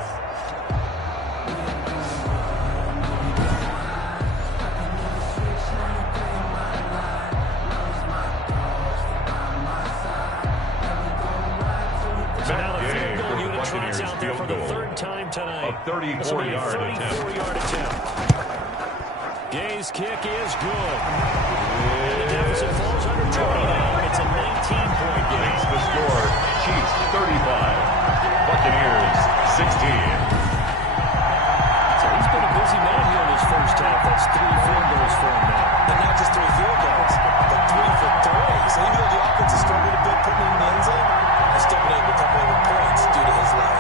So now the field goal unit tries out there for the 3rd time tonight. A 34-yard attempt. 34-yard attempt. Gay's kick is good. And the deficit falls under 20 now. It's a 19-point game. Makes the score. Chiefs 35. Buccaneers 16. So he's been a busy man here in his first half. That's 3 field goals for him now. And not just 3 field goals, but 3 for 3. So even though the offense has struggled a bit putting it in the end zone, he's still been able to come away with points due to his leg.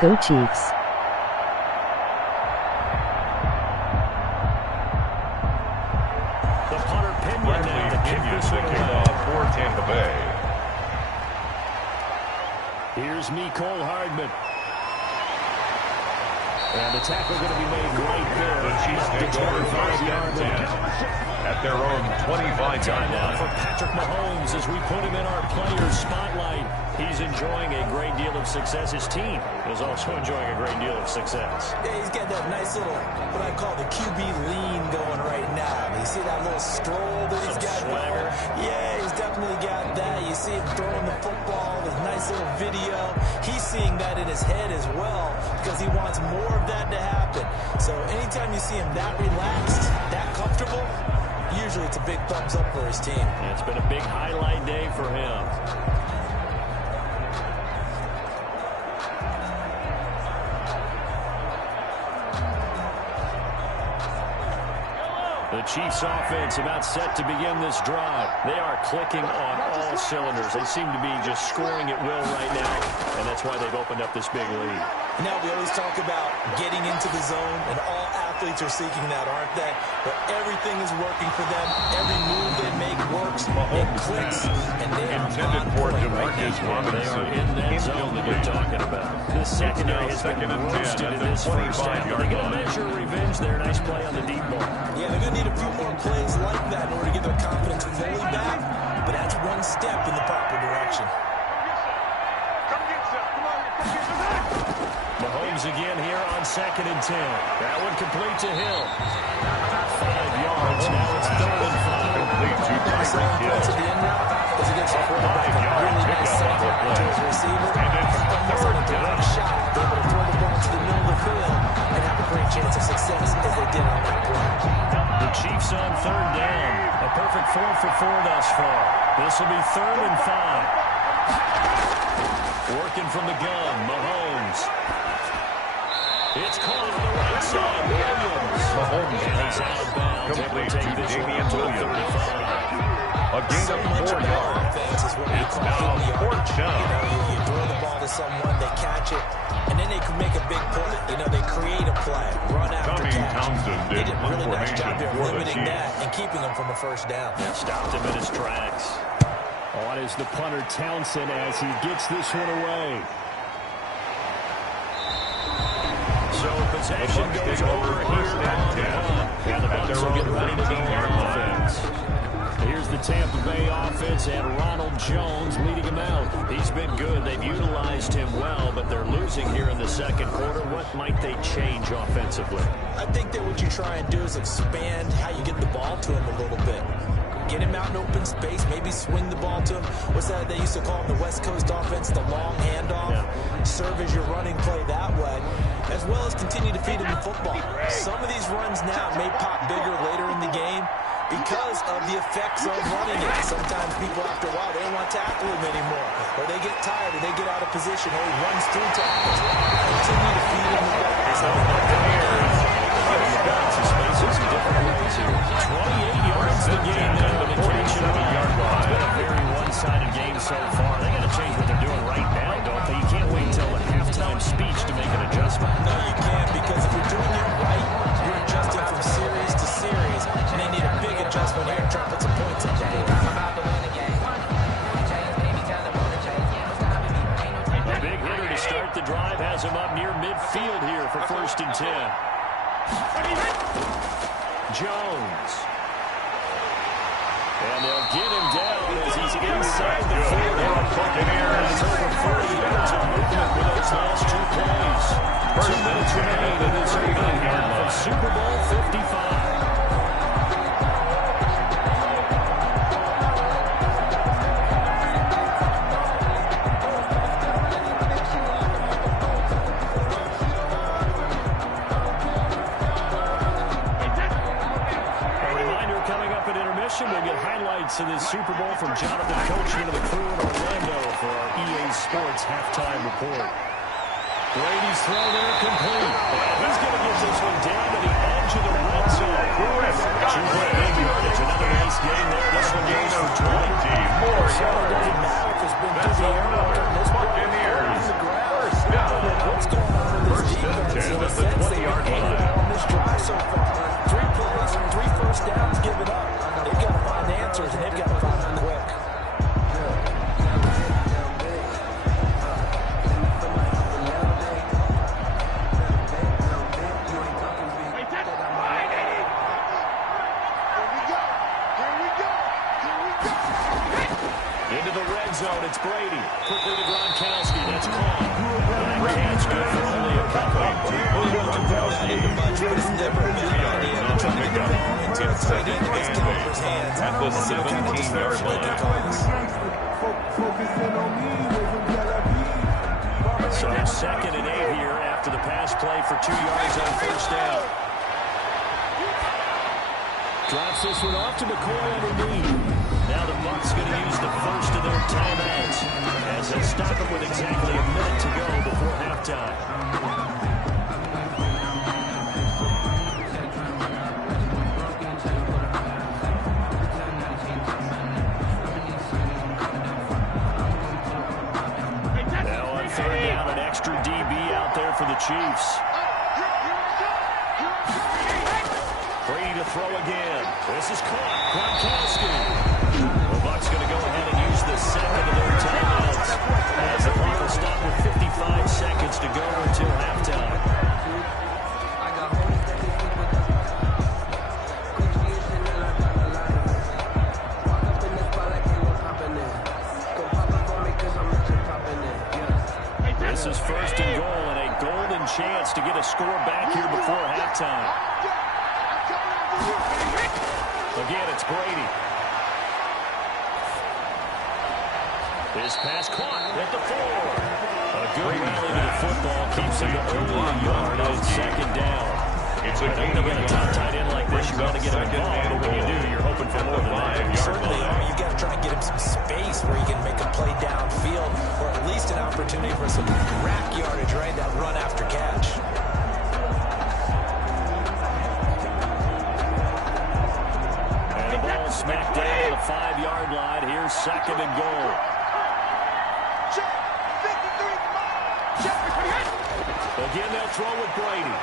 Go Chiefs. The punter Pinion now to kick this one away. For Tampa Bay. Here's Mecole Hardman. And the tackle going to be made right there. The Chiefs take over 1st and 10 at their own 25-yard Now line. for Patrick Mahomes as we put him in our players' spotlight. He's enjoying a great deal of success. His team is also enjoying a great deal of success. Yeah, he's got that nice little, what I call the QB lean going right now. You see that little stroll that he's got swagger. going? Yeah, he's definitely got that. You see him throwing the football, this nice little video. He's seeing that in his head as well because he wants more of that to happen. So anytime you see him that relaxed, that comfortable, usually it's a big thumbs up for his team. And it's been a big highlight day for him. The Chiefs offense about set to begin this drive. They are clicking on all cylinders. They seem to be just scoring at will right now, and that's why they've opened up this big lead. Now, we always talk about getting into the zone, and all athletes are seeking that, aren't they? But everything is working for them. Every move they make works, it clicks, and they are Intended for DeMarcus They Robinson. are in that zone that you're talking about. The secondary has been roasted in this first half. They're going to measure revenge there. Nice play on the deep ball. Yeah, they're going to need a few more plays like that in order to get their confidence fully back, but that's one step in the proper direction. Mahomes again here on 2nd and 10. That one complete to Hill. 5 yards. Now it's 3rd and 5. Complete to Tyreek Hill. At the end now, as he gets the quarterback, a really nice center to his receiver. And it's Almost like a direct shot. They're able to throw the ball to the middle of the field and have a great chance of success as they did on that play. The Chiefs on 3rd down. A perfect 4 for 4 thus far. This will be 3rd and 5. Working from the gun, Mahomes. It's caught on the right side, Williams. Mahomes And he's pass. outbound. Complete Take to this one Damian up to the Williams. 35. A gain So of much 4 of our yards. offense is what we It's call now hitting the 4th arch. down. You throw the ball to someone, they catch it, and then they can make a big play. They create a play, run after Tommy catch. Townsend They did did a really nice job there for the limiting Chiefs. that and keeping them from a first down. Stopped him in his tracks. On is the punter Townsend as he gets this one away. So possession goes over here on the punt. And the Bucs will get ready to go on offense. Here's the Tampa Bay offense and Ronald Jones leading him out. He's been good. They've utilized him well, but they're losing here in the second quarter. What might they change offensively? I think that what you try and do is expand how you get the ball to him a little bit. Get him out in open space, maybe swing the ball to him. What's that they used to call in the West Coast offense, the long handoff? Yeah. Serve as your running play that way, as well as continue to feed him the football. Some of these runs now may pop bigger later in the game because of the effects of running it. Sometimes people, after a while, they don't want to tackle him anymore, or they get tired, or they get out of position, or he runs through tackles. Continue to feed him the ball. Bounces spaces in different ways here. 28 yards the game now to catch him. It's been a very one-sided game so one here and try to put some points on the board. A big hitter to start the drive has him up near midfield here for 1st and 10. Jones. And they'll get him down as he's inside the 40. Buccaneers over 40 yards of movement with those last 2 plays. 2 minutes remain in this opening half of Super Bowl 55. We'll get highlights of this Super Bowl from Jonathan Coachman of the crew in Orlando for our EA Sports halftime report. Brady's throw there complete. And he's going to get this one down to the edge of the red zone. 2.8 yardage, another nice gain there. This one goes for 20. More Doesn't matter if it's been through the air. This Buccaneers. First down. What's going on with this defense? In the sense they've been able on this drive so far. 3 plays, 3 first downs given up. They've got to find answers, and they've got to find them quick. Into the red zone, it's Brady. Quickly to Gronkowski, that's caught. That catch good for only a couple. But it's never been an idea to try to get the ball into a tight end of his caliber's hands. At the 17-yard line. So 2nd and 8 here after the pass play for 2 yards on 1st down. Drops this one off to McCoy underneath. Now the Bucs going to use the first of their timeouts as they stop it with exactly a minute to go before halftime. Now on 3rd down, an extra DB out there for the Chiefs. Brady to throw again. This is caught. Gronkowski. The Bucs going to go ahead and use the 2nd of their timeouts as the clock will stop with 55 seconds to go until halftime. This is 1st and goal and a golden chance to get a score back here before halftime. Again, it's Brady. This pass caught at the 4. A good rally to the football keeps him to only a yard on 2nd down. It's a gain of a top tight end like this, you got to get him involved, but when you do, you're hoping for more than that. You certainly are. You've got to try and get him some space where he can make a play downfield, or at least an opportunity for some rack yardage, right? That run after catch. And the ball smacked down to the 5-yard line. Here's 2nd and goal. Again, they'll throw with Brady.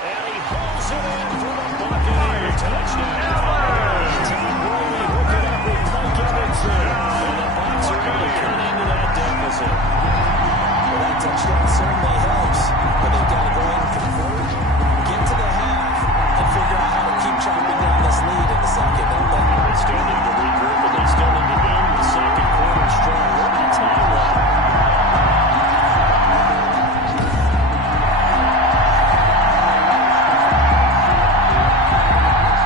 And he hauls it in for the Buccaneers. Touchdown. Tom Brady hooking up with Mike Evanson. And the Bucs are able to cut into that deficit. Well, that touchdown certainly helps, but they've got to go in and convert, get to the half, and figure out how to keep chopping down this lead in the 2nd. They still need to regroup, but they still need to end the 2nd quarter strong. Look at the time left.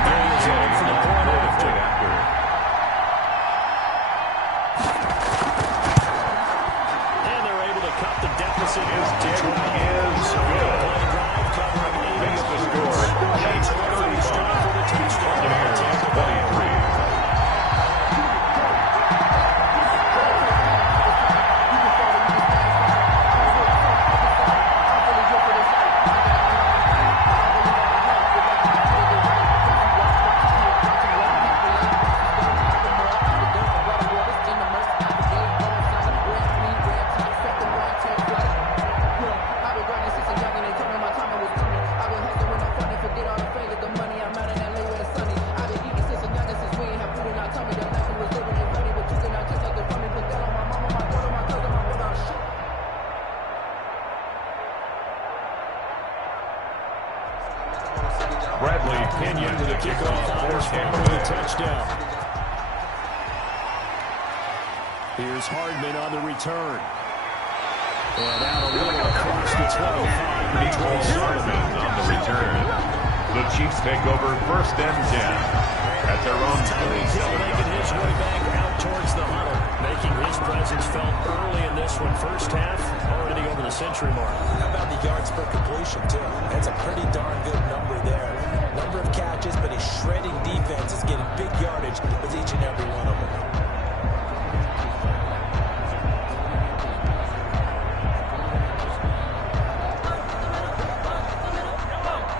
There is a first down. Here's Hardman on the return. And out a little across the 25. Hardman on the return. The Chiefs take over 1st and 10 at their own Tyreek Hill making his way back out towards the huddle, making his presence felt early in this one. First half, already over the century mark. How about the yards per completion, too? That's a pretty darn good number there. Number of catches, but his shredding defense is getting big yardage with each and every one of them.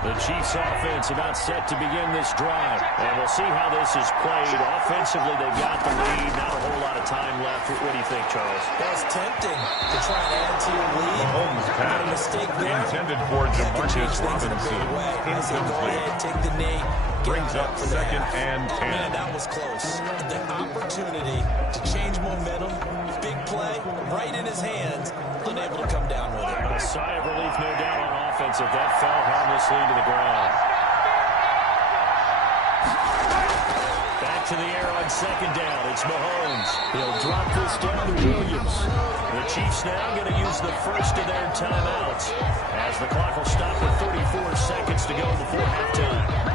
The Chiefs offense about set to begin this drive. And we'll see how this is played. Offensively, they've got the lead. Not a whole lot of time left. What do you think, Charles? That's tempting to try and add to your lead. Mahomes pass. A mistake there. Intended for Jamarcus Robinson. I say go ahead, take the knee. Brings up 2nd and 10. Man, that was close. The opportunity to change momentum, big play, right in his hands, unable to come down with it. A sigh of relief, no doubt, on offense if that fell harmlessly to the ground. Back to the air on 2nd down. It's Mahomes. He'll drop this down to Williams. The Chiefs now going to use the first of their timeouts as the clock will stop with 34 seconds to go before halftime.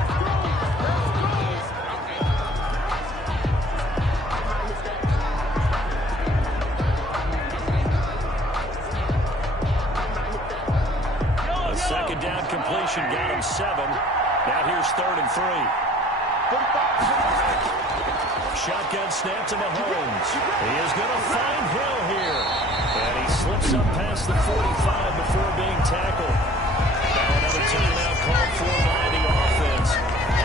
Down completion got him 7. Now here's 3rd and 3. Shotgun snap to Mahomes. He is going to find Hill here. And he slips up past the 45 before being tackled. Now another timeout called for by the offense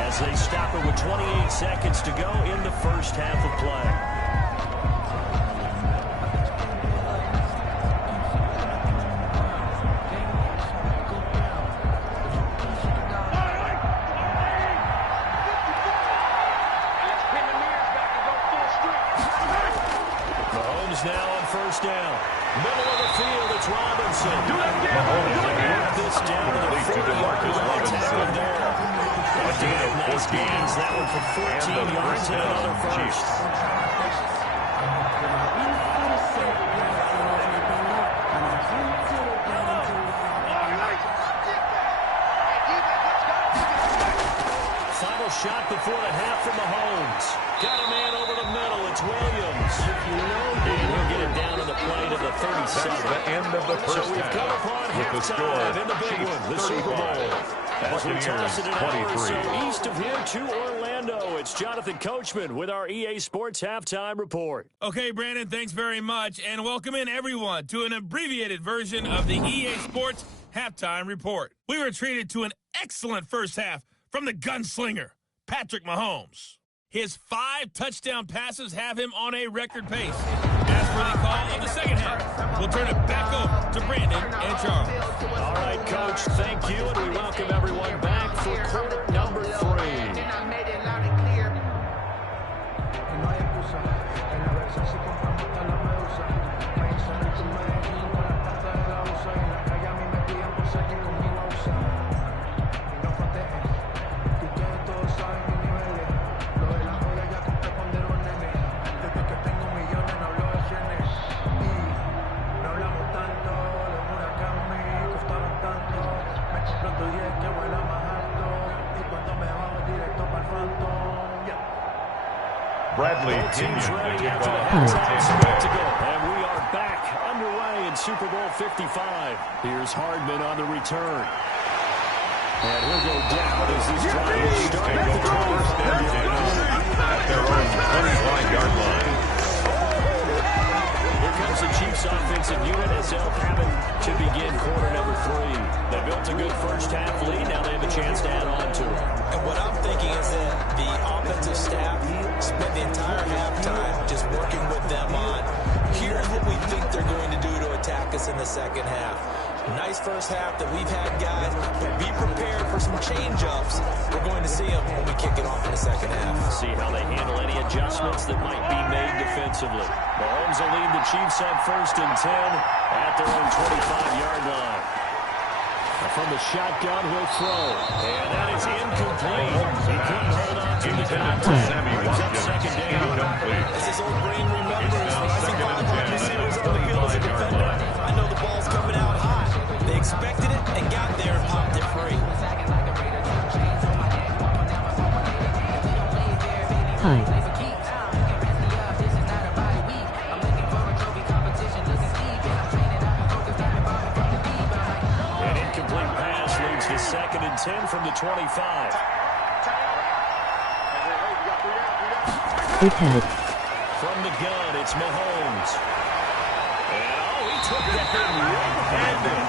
as they stop it with 28 seconds to go in the first half of play. Now on 1st down. Middle of the field, it's Robinson. Mahomes this down to the 40-yard line. Tackled there. Nice gains. That one for 14 yards and another first. Final shot before the half from Mahomes. Got a man over the middle. It's Williams. And he'll get it down to the plate of the 37. That's the end of the first half. With the score, in the big one, the Super Bowl. As we toss it an hour or so east of here to Orlando, it's Jonathan Coachman with our EA Sports Halftime Report. Okay, Brandon, thanks very much. And welcome in, everyone, to an abbreviated version of the EA Sports Halftime Report. We were treated to an excellent first half from the gunslinger, Patrick Mahomes. His 5 touchdown passes have him on a record pace. As for the call of the second half, we'll turn it back over to Brandon and Charles. All right, Coach, thank you, and we welcome everyone back for quarter number 3. Bradley teams ready after the halftime spectacle, and we are back underway in Super Bowl 55. Here's Hardman on the return. And he'll go down as this drive will start at the 25 at their own 25-yard line. Here comes the Chiefs offensive unit as they'll have it to begin quarter number 3. They built a good first half lead. Now they have a chance to add on to it. And what I'm thinking is that the offensive staff spent the entire halftime just working with them on, here's what we think they're going to do to attack us in the second half. Nice first half that we've had, guys, but be prepared for some change-ups. We're going to see them when we kick it off in the second half. See how they handle any adjustments that might be made defensively. Mahomes will lead the Chiefs on 1st and 10 at their own 25-yard line. From the shotgun, he'll throw. And that is incomplete. He couldn't hold on to the contact. Hi. An incomplete pass leads to 2nd and 10 from the 25. Big head. From the gun, it's Mahomes. And, he took that thing one-handed.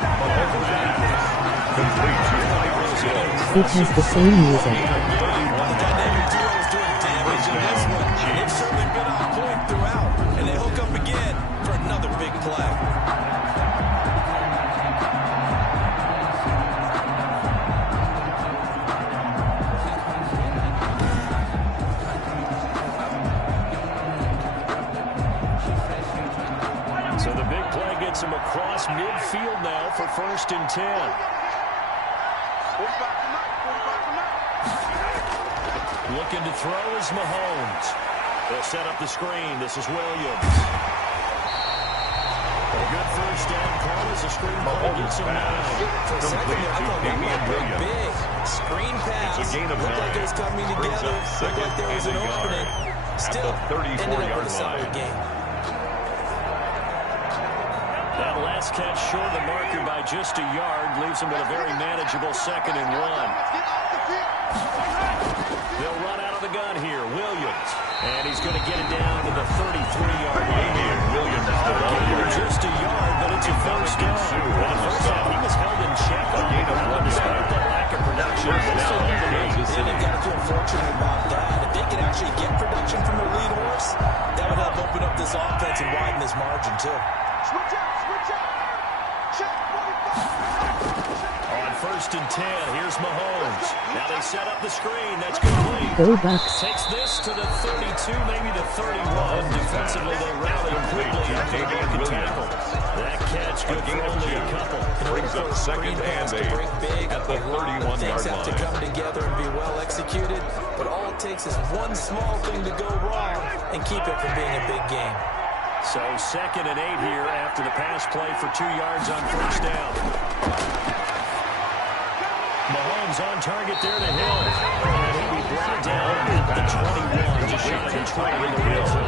It has the same music. The dynamic duo is doing damage in this one. They've certainly been on point throughout, and they hook up again for another big play. So the big play gets him across midfield now for 1st and 10. Looking to throw is Mahomes. They'll set up the screen. This is Williams. A good first down call as a screen play gets him 9. For a second there, I thought that might be big. Screen pass. Looked like it was coming together. Looked like there was an opening. Still ended up with a solid game. That last catch short of the marker by just a yard leaves him with a very manageable 2nd and 1. They'll run out of the gun here. Williams. And he's going to get it down to the 33-yard line. Williams Just a yard, but it's a first down. In the first half, he was held in check on despite the lack of production. They still lead the league. They've got to feel fortunate about that. If they can actually get production from their lead horse, that would help open up this offense and widen this margin, too. Switch out. Check 45. On 1st and 10, here's Mahomes. Now they set up the screen. That's complete. Go Bucks. Takes this to the 32, maybe the 31. Defensively, they rally quickly after the broken tackle. That catch good for only a couple. Brings up 2nd and 8 at the 31-yard Things have to line. come together and be well executed, but all it takes is one small thing to go wrong and keep it from being a big game. So 2nd and 8 here after the pass play for 2 yards on first down. Mahomes on target there to Hill. And he'll be brought down at the 21, just shy of the 20 in the red zone.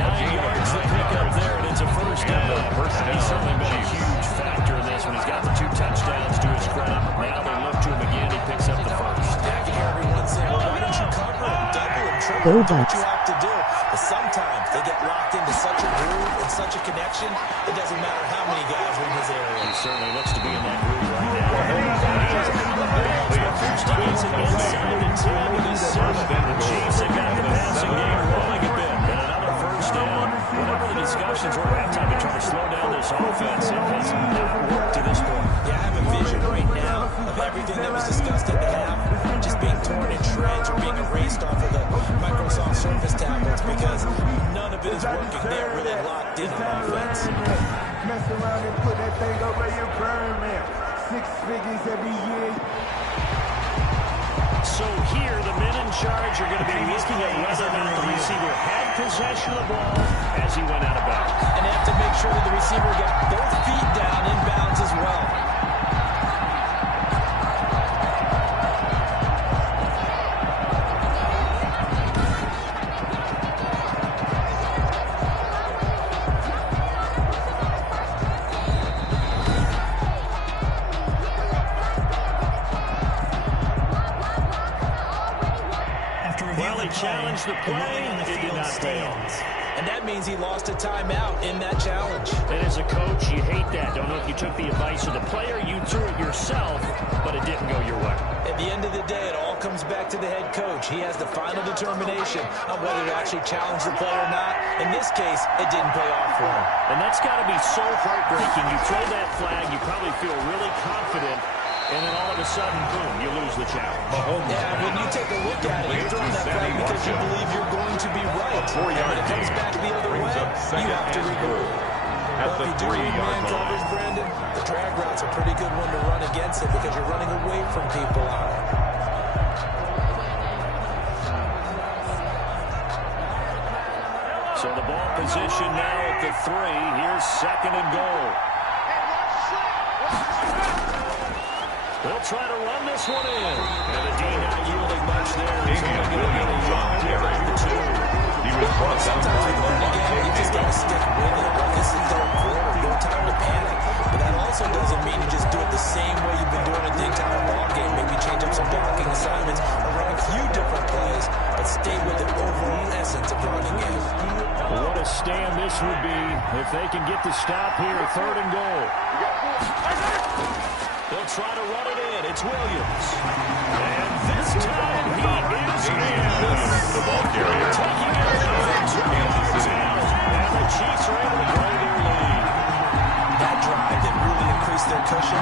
9 yards to pick up there, and it's a first down. He's certainly been a huge factor in this one. He's got the 2 touchdowns to his credit. Now they look to him again. He picks up the first. I can hear everyone say, well, why don't you cover him, double him, triple Go him? Do what Bucks. you have to do. But sometimes they get locked into such a groove and such a connection, it doesn't matter how many guys are in his area. He certainly looks to be in that groove right now. First and it's an inside and 10 with his 7. The Chiefs have got the passing game rolling a bit. And another first down. Whatever the discussions were at time to try to slow down this offense, it has not worked to this point. Yeah, I have a vision right now of everything that was discussed at the half just being torn in shreds or being erased off of the Microsoft Surface tablets because none of it is working. They're really locked in on offense. Mess around and put that thing over your permit. 6 figures every year. So here, the men in charge are going to be looking at whether or not the receiver had possession of the ball as he went out of bounds. And they have to make sure that the receiver got both feet down in bounds as well. Challenged the play, it did not pay off. And that means he lost a timeout in that challenge. And as a coach, you hate that. Don't know if you took the advice of the player, you threw it yourself, but it didn't go your way. At the end of the day, it all comes back to the head coach. He has the final determination on whether to actually challenge the play or not. In this case, it didn't pay off for him. And that's got to be so heartbreaking. You throw that flag, you probably feel really confident, and then all of a sudden, boom, you lose the challenge. Yeah, when you take a look at it, you're throwing that flag because you believe you're going to be right. And when it comes back the other way, you have to regroup. Well, if you do read man coverage, Brandon, the drag route's a pretty good one to run against it because you're running away from people on it. So the ball position now at the 3. Here's 2nd and goal. They'll try to run this one in. And the D not yielding much there. He's only going to get a yard here. stand this would be if they can get the stop here, 3rd and goal. They'll try to run it in. It's Williams. And this time he is in. The ball carrier. Taking it and the Chiefs are able to grow their lead. That drive that really increased their cushion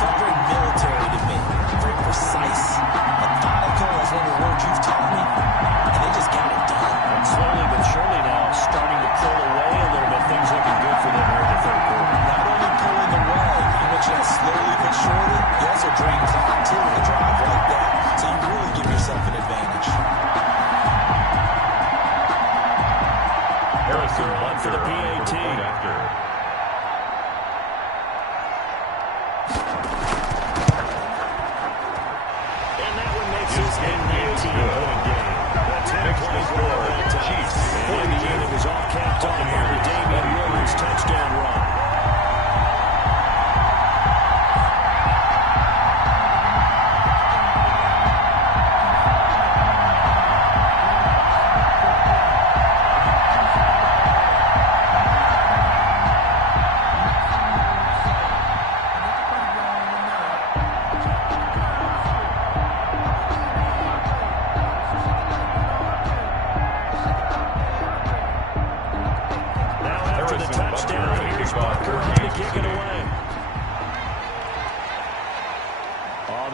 felt very military to me. Very precise, methodical, that's one of the words you've taught me. And they just got it done. And slowly but surely now starting to pull away a little bit. Things looking good for them here in the 3rd quarter. Not only pulling away, you mentioned that slowly but surely, you also drain clock too with a drive like that. So you really give yourself an advantage. Harrison One for the PAT. after. And that one makes it a 19-point game. A 10-play score. Chiefs. And in the end, it was all capped off by the Damian Williams touchdown run.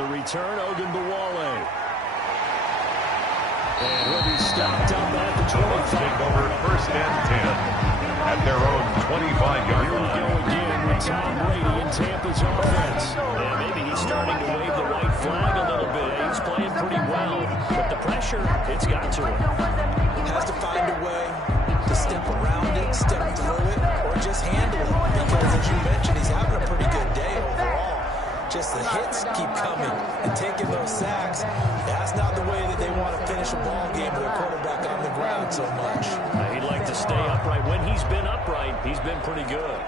Return, Ogunbowale. And he'll be stopped up at the 25. Take over 1st and 10 at their own 25-yard Here we line. go again with Tom Brady in Tampa's offense. And maybe he's starting to wave the white flag a little bit. He's playing pretty well. But the pressure, it's got to him. Has to find a way to step around it, step through it, or just handle it. Because as you mentioned, he's having a pretty good day overall. Just the hits keep coming and taking those sacks. That's not the way that they want to finish a ball game with a quarterback on the ground so much. He'd like to stay upright. When he's been upright, he's been pretty good.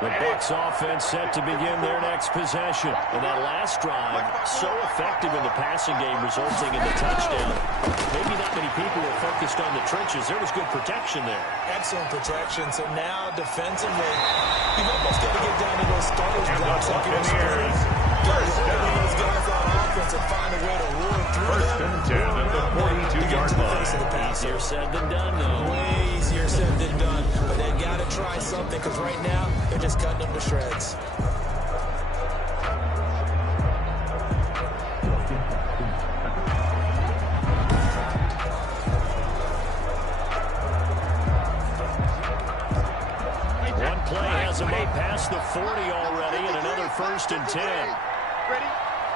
The Bucs offense set to begin their next possession. And that last drive, so effective in the passing game, resulting in the touchdown. Maybe not many people were focused on the trenches. There was good protection there. Excellent protection. So now, defensively, you've almost got to get down to those starters blocks like it was spring. Got to look at those guys on offense and find a way to roar through 1st and 10 at the 42-yard line. Easier said than done, though. Way easier said than done. But they got to try something because right now, they're just cutting them to shreds. One play has him up past the 40 already, and another 1st and 10. Ready?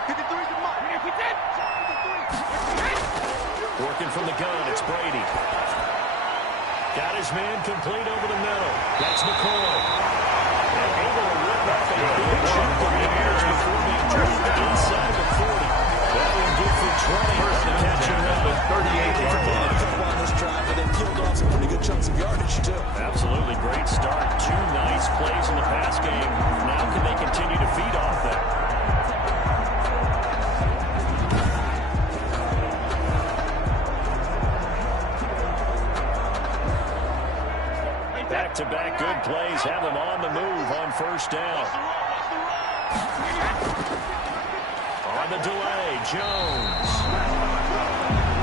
53's the mark. 53. Working from the gun, it's Brady. Got his man complete over the middle. That's McCoy. And able to rip off a big chunk of yards before being driven inside the 40. That one good for 20 on the catch and run. 38-yard On this drive, and then peeled off some pretty good chunks of yardage, too. Absolutely great start. 2 nice plays in the pass game. Now can they continue to feed off that? Back-to-back good plays have them on the move on 1st down. On the delay, Jones.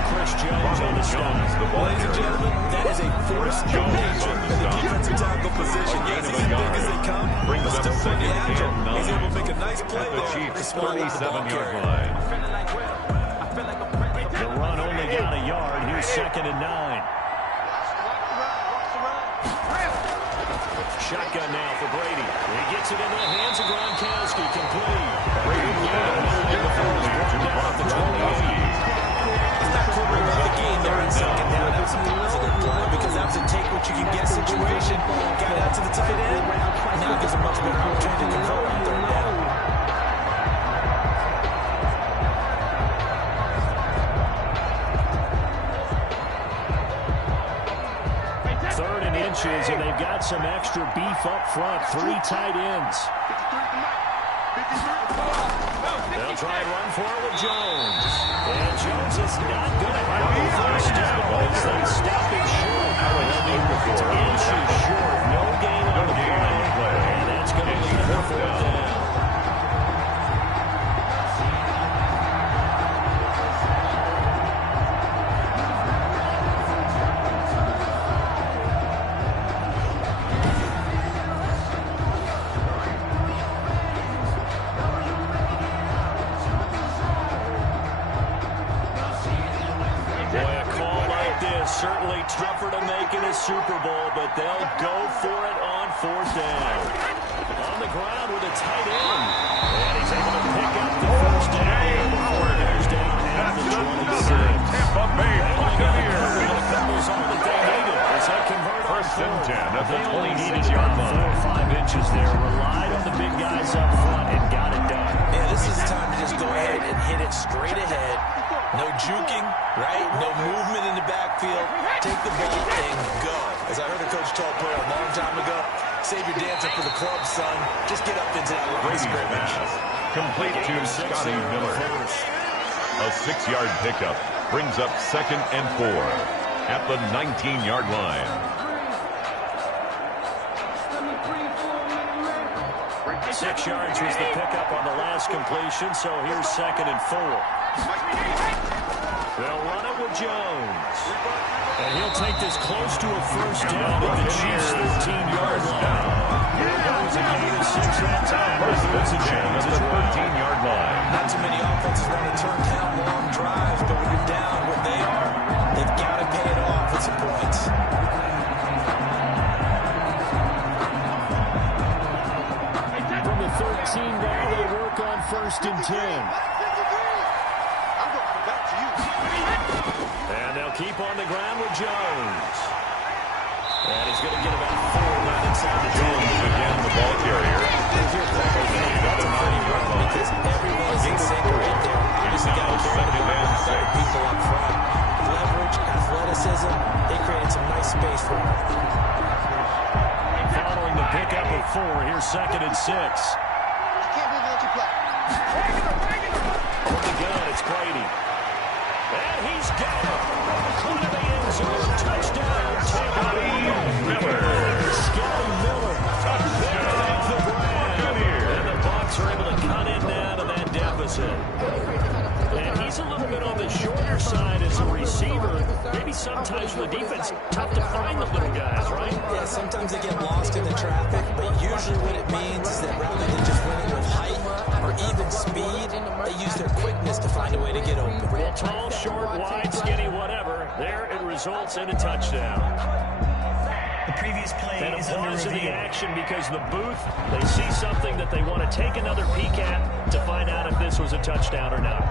Chris Jones on the stop. Ladies and gentlemen, that is a forced nature in the defensive tackle position. Yes, he's as big as they come, Brings but up still pretty 2nd agile. and 9 He's able to make a nice play at the there. Chiefs' Small with the ball 37-yard carrier. line. The run only got a yard. Here's 2nd and 9. Shotgun now for Brady. He gets it into the hands of Gronkowski. Complete. Brady before he's brought down at the 28. It's not putting away the game there in 2nd down. That was a positive play because that was a take what you can get situation. Got out to the tight end. Now gives a much better opportunity to convert on 3rd down. And they've got some extra beef up front. 3 tight ends. They'll try and run for it with Jones. And Jones is not going to have the 1st down as they stop him short. They'll be certainly tougher to make in a Super Bowl, but they'll go for it on 4th down. On the ground with a tight end. And he's able to pick up the first down here before it goes down at the 26. Tampa Bay Buccaneers. The Cardinals all that they needed as they convert on 4th. 10 at the They only needed 26-yard about 4 line. or 5 inches there. Relied on the big guys up front and got it done. Yeah, this is the time to just go ahead and hit it straight ahead. No juking, right? No movement in the backfield. Take the ball and go. As I heard a coach tell a player a long time ago, save your dancing for the club, son. Just get up into that line of scrimmage. Complete to Scotty Miller. A 6-yard pickup brings up 2nd and 4 at the 19-yard line. 6 yards was the pickup on the last completion, so here's 2nd and 4. They'll run it with Jones. And he'll take this close to a first down at the Chiefs' 13-yard line. Here goes a gain of 6 that time. First and 10 at the 13-yard line. Not too many offenses want to turn down long drives, but when you're down what they are, they've got to pay it off with some points. From the 13 now, they work on 1st and 10. And they'll keep on the ground with Jones. And he's going to get about 4 right inside the Jones again, the ball carrier. That's a mighty run because everyone's in sync right there. You just got to carry the ball with people up front. Leverage, athleticism, they created some nice space for him. Following the pickup of 4, here's 2nd and 6. On the gun, it's Brady. And he's got it. Caught in the end zone. Touchdown, Scotty Miller. Scotty Miller. Touchdown, the Buccaneers. And the Bucs are able to cut in now to that deficit. And he's a little bit on the shorter side as a receiver. Maybe sometimes for the defense, tough to find the little guys, right? Yeah, sometimes they get lost in the traffic, but usually what it means is that rather than just winning with height or even speed, they use their quickness to find a way to get open. Well, tall, short, wide, skinny, whatever. There it results in a touchdown. The previous play And is a under pause in the review. action because the booth, they see something that they want to take another peek at to find out if this was a touchdown or not.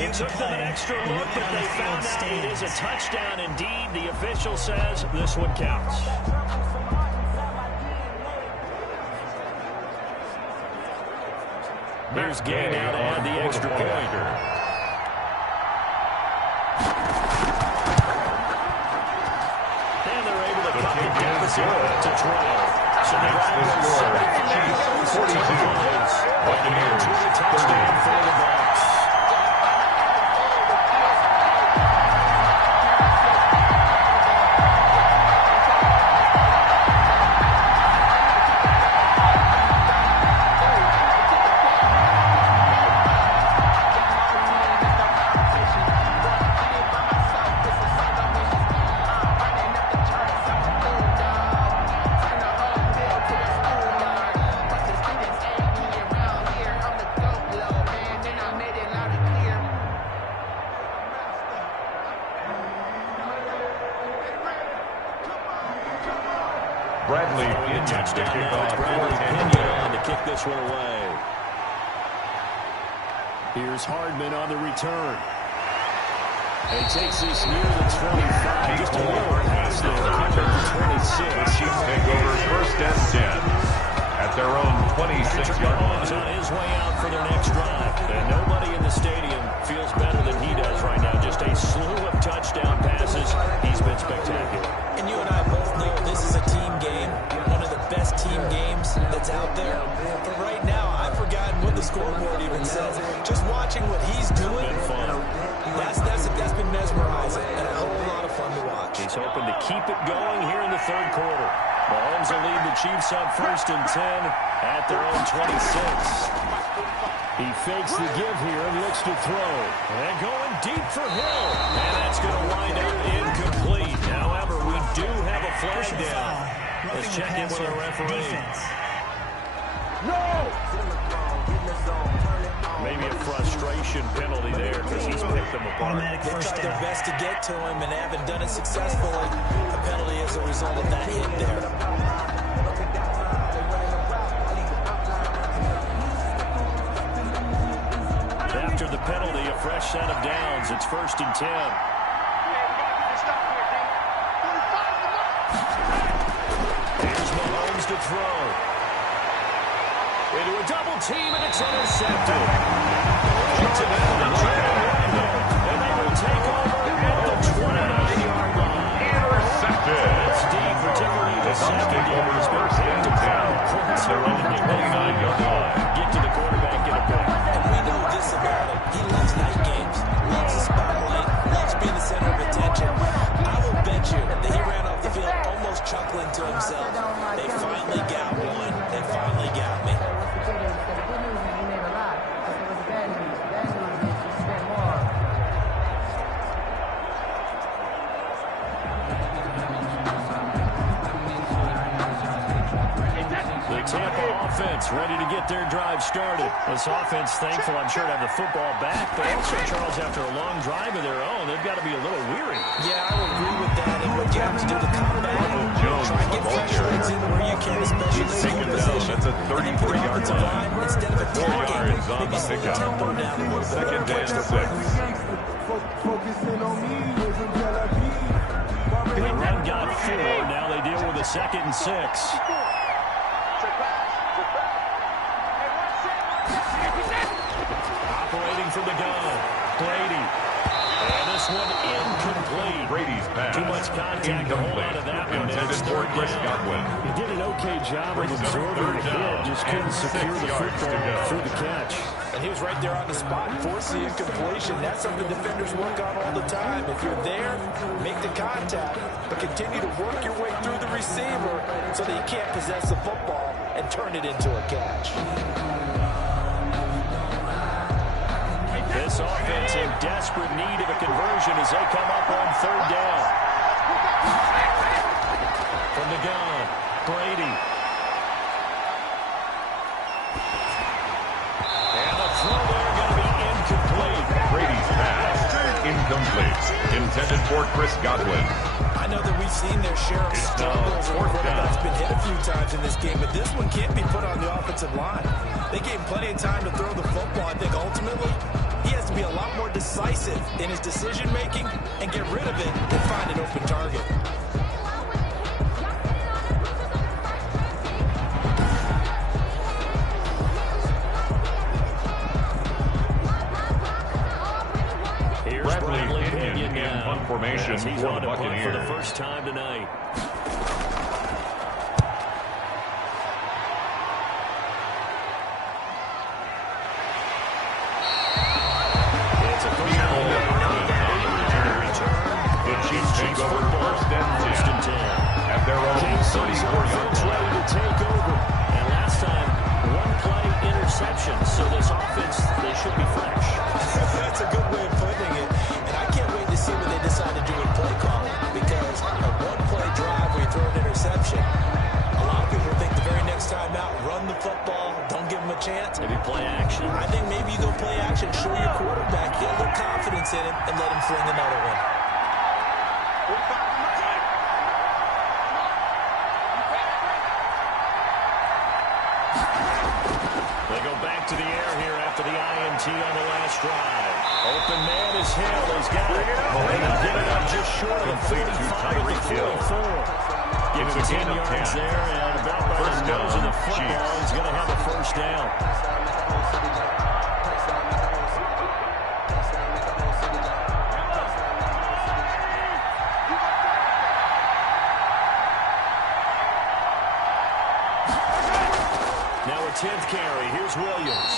It took them an extra look, but they found out it is a touchdown indeed. The official says this one counts. Here's Gay now to add the extra point. And they're able to cut the deficit to 12. So the Chiefs 42, Buccaneers 30. for the Bucs. Bradley Throwing a Pinion to touchdown kick now. It's off Bradley 4th and Pinion 10. on to kick this one away. Here's Hardman on the return. And he takes this near the 25. Just a little pass there. Keep it to 26. The Chiefs take over 1st and 10 at their own 26-yard Mahomes on line. his way out for their next drive. And nobody in the stadium feels better than he does right now. Just a slew of touchdown passes. He's been spectacular. And you and I both know this is a team game, one of the best team games that's out there. But right now, I've forgotten what the scoreboard even says. Just watching what he's doing, that's been mesmerizing and a whole lot of fun to watch. He's hoping to keep it going here in the 3rd quarter. Mahomes will lead the Chiefs up 1st and 10 at their own 26. He fakes the give here and looks to throw. And going deep for Hill. And that's going to wind up incomplete. However, we do have a flag down. Let's check in with our referee. Maybe a frustration penalty there because he's picked them apart. They tried their best to get to him and haven't done it successfully. A penalty as a result of that hit there. After the penalty, a fresh set of downs. It's 1st and 10. Here's Mahomes to throw. Into a double team, and it's intercepted. It's an and they will take over at the 29-yard line. Intercepted. That's deep, particularly the second year. Has been picked to points. They're on the 29-yard line. Get to the quarterback, get a pick. And we know this about him. He loves night games, loves the spotlight, loves being the center of attention. I will bet you that he ran off the field almost chuckling to himself. They finally got one. They finally got me. The Tampa offense ready to get their drive started. This offense thankful, I'm sure, to have the football back, but also, Charles, after a long drive of their own, they've got to be a little weary. Yeah, I would agree with that. And what you have to do to combat it, try and get fresh legs in where you can, especially in the field position. That's a 33-yard line. Instead of 4 yards on maybe the slow the pickup. tempo down a little bit. Second and 6. Focusing on me isn't jealousy. The run got 4. Now they deal with a 2nd and 6. Operating from the gun, Brady. And this one incomplete. Brady's pass. Too much contact to hold on to that one. Intended for Chris Godwin. He did an okay job of absorbing the hit, just couldn't secure the football through the catch. And he was right there on the spot and forced the incompletion. That's something defenders work on all the time. If you're there, make the contact, but continue to work your way through the receiver so that you can't possess the football and turn it into a catch. This offense in desperate need of a conversion as they come up on 3rd down. From the gun, Brady. And the throw there going to be incomplete. Brady's pass. Incomplete. Intended for Chris Godwin. I know that we've seen their share of struggles where quarterback's been hit a few times in this game, but this one can't be put on the offensive line. They gave him plenty of time to throw the football. I think ultimately he has to be a lot more decisive in his decision-making and get rid of it and find an open target. Here's Bradley Pinion in punt formation as he's for on the to punt Buccaneers. for the first time tonight. Take over 1st and 10 at their own 34-yard line. Ready to take over. And last time, 1-play interception. So this offense, they should be fresh. That's a good way of putting it. And I can't wait to see what they decide to do with play calling, because a 1-play drive where you throw an interception, a lot of people think the very next time out, run the football, don't give them a chance. Maybe play action. I think maybe you go play action, show your quarterback, get a little confidence in him, and let him fling another one. They go back to the air here after the INT on the last drive. Open man is Hill. He's got it. And he'll get it up just short of 45 to 44. Give him 10 yards there, and about by the nose of the football, he's going to have a first down. Now a 10th carry. Here's Williams.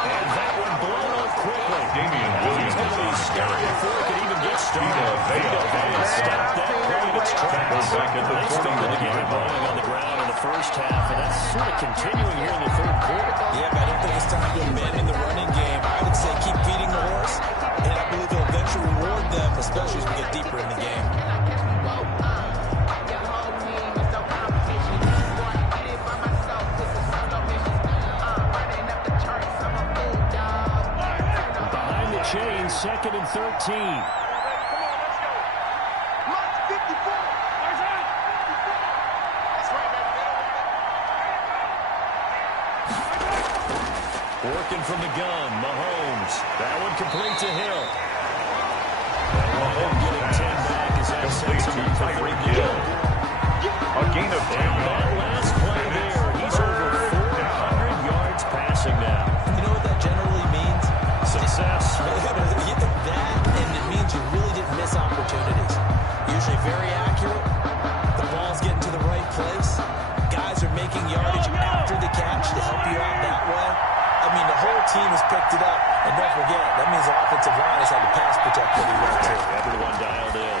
And that one blown up quickly. Damian Williams He's going to be stopped before it can even get started. Vita Vea stopped that play in its tracks. Back at the They started to get it going on the ground in the first half, and that's sort of continuing here in the third quarter. Yeah, but I don't think it's time to 2nd and 13. Working from the gun, Mahomes. That one complete to Hill. Mahomes getting 10 back as that sets him up for Hill. A gain of 10 and that last play there, he's over 400 yards passing now. You know what that generally means? Success. That, and it means you really didn't miss opportunities. Usually very accurate. The ball's getting to the right place. Guys are making yardage after the catch to help you out that way. I mean, the whole team has picked it up. And don't forget, that means the offensive line has had to pass protect pretty well, too. Everyone dialed in.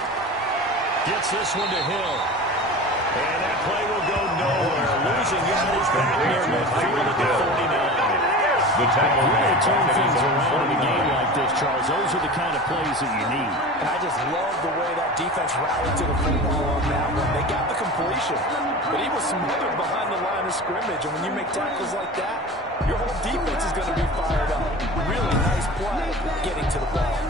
Gets this one to Hill. And that play will go nowhere. Losing yardage back near midfield at the 49. The tackle to turn things around in a 49. game like this, Charles. Those are the kind of plays that you need. And I just love the way that defense rallied to the football on that one. They got the completion, but he was smothered behind the line of scrimmage. And when you make tackles like that, your whole defense is going to be fired up. Really nice play getting to the ball.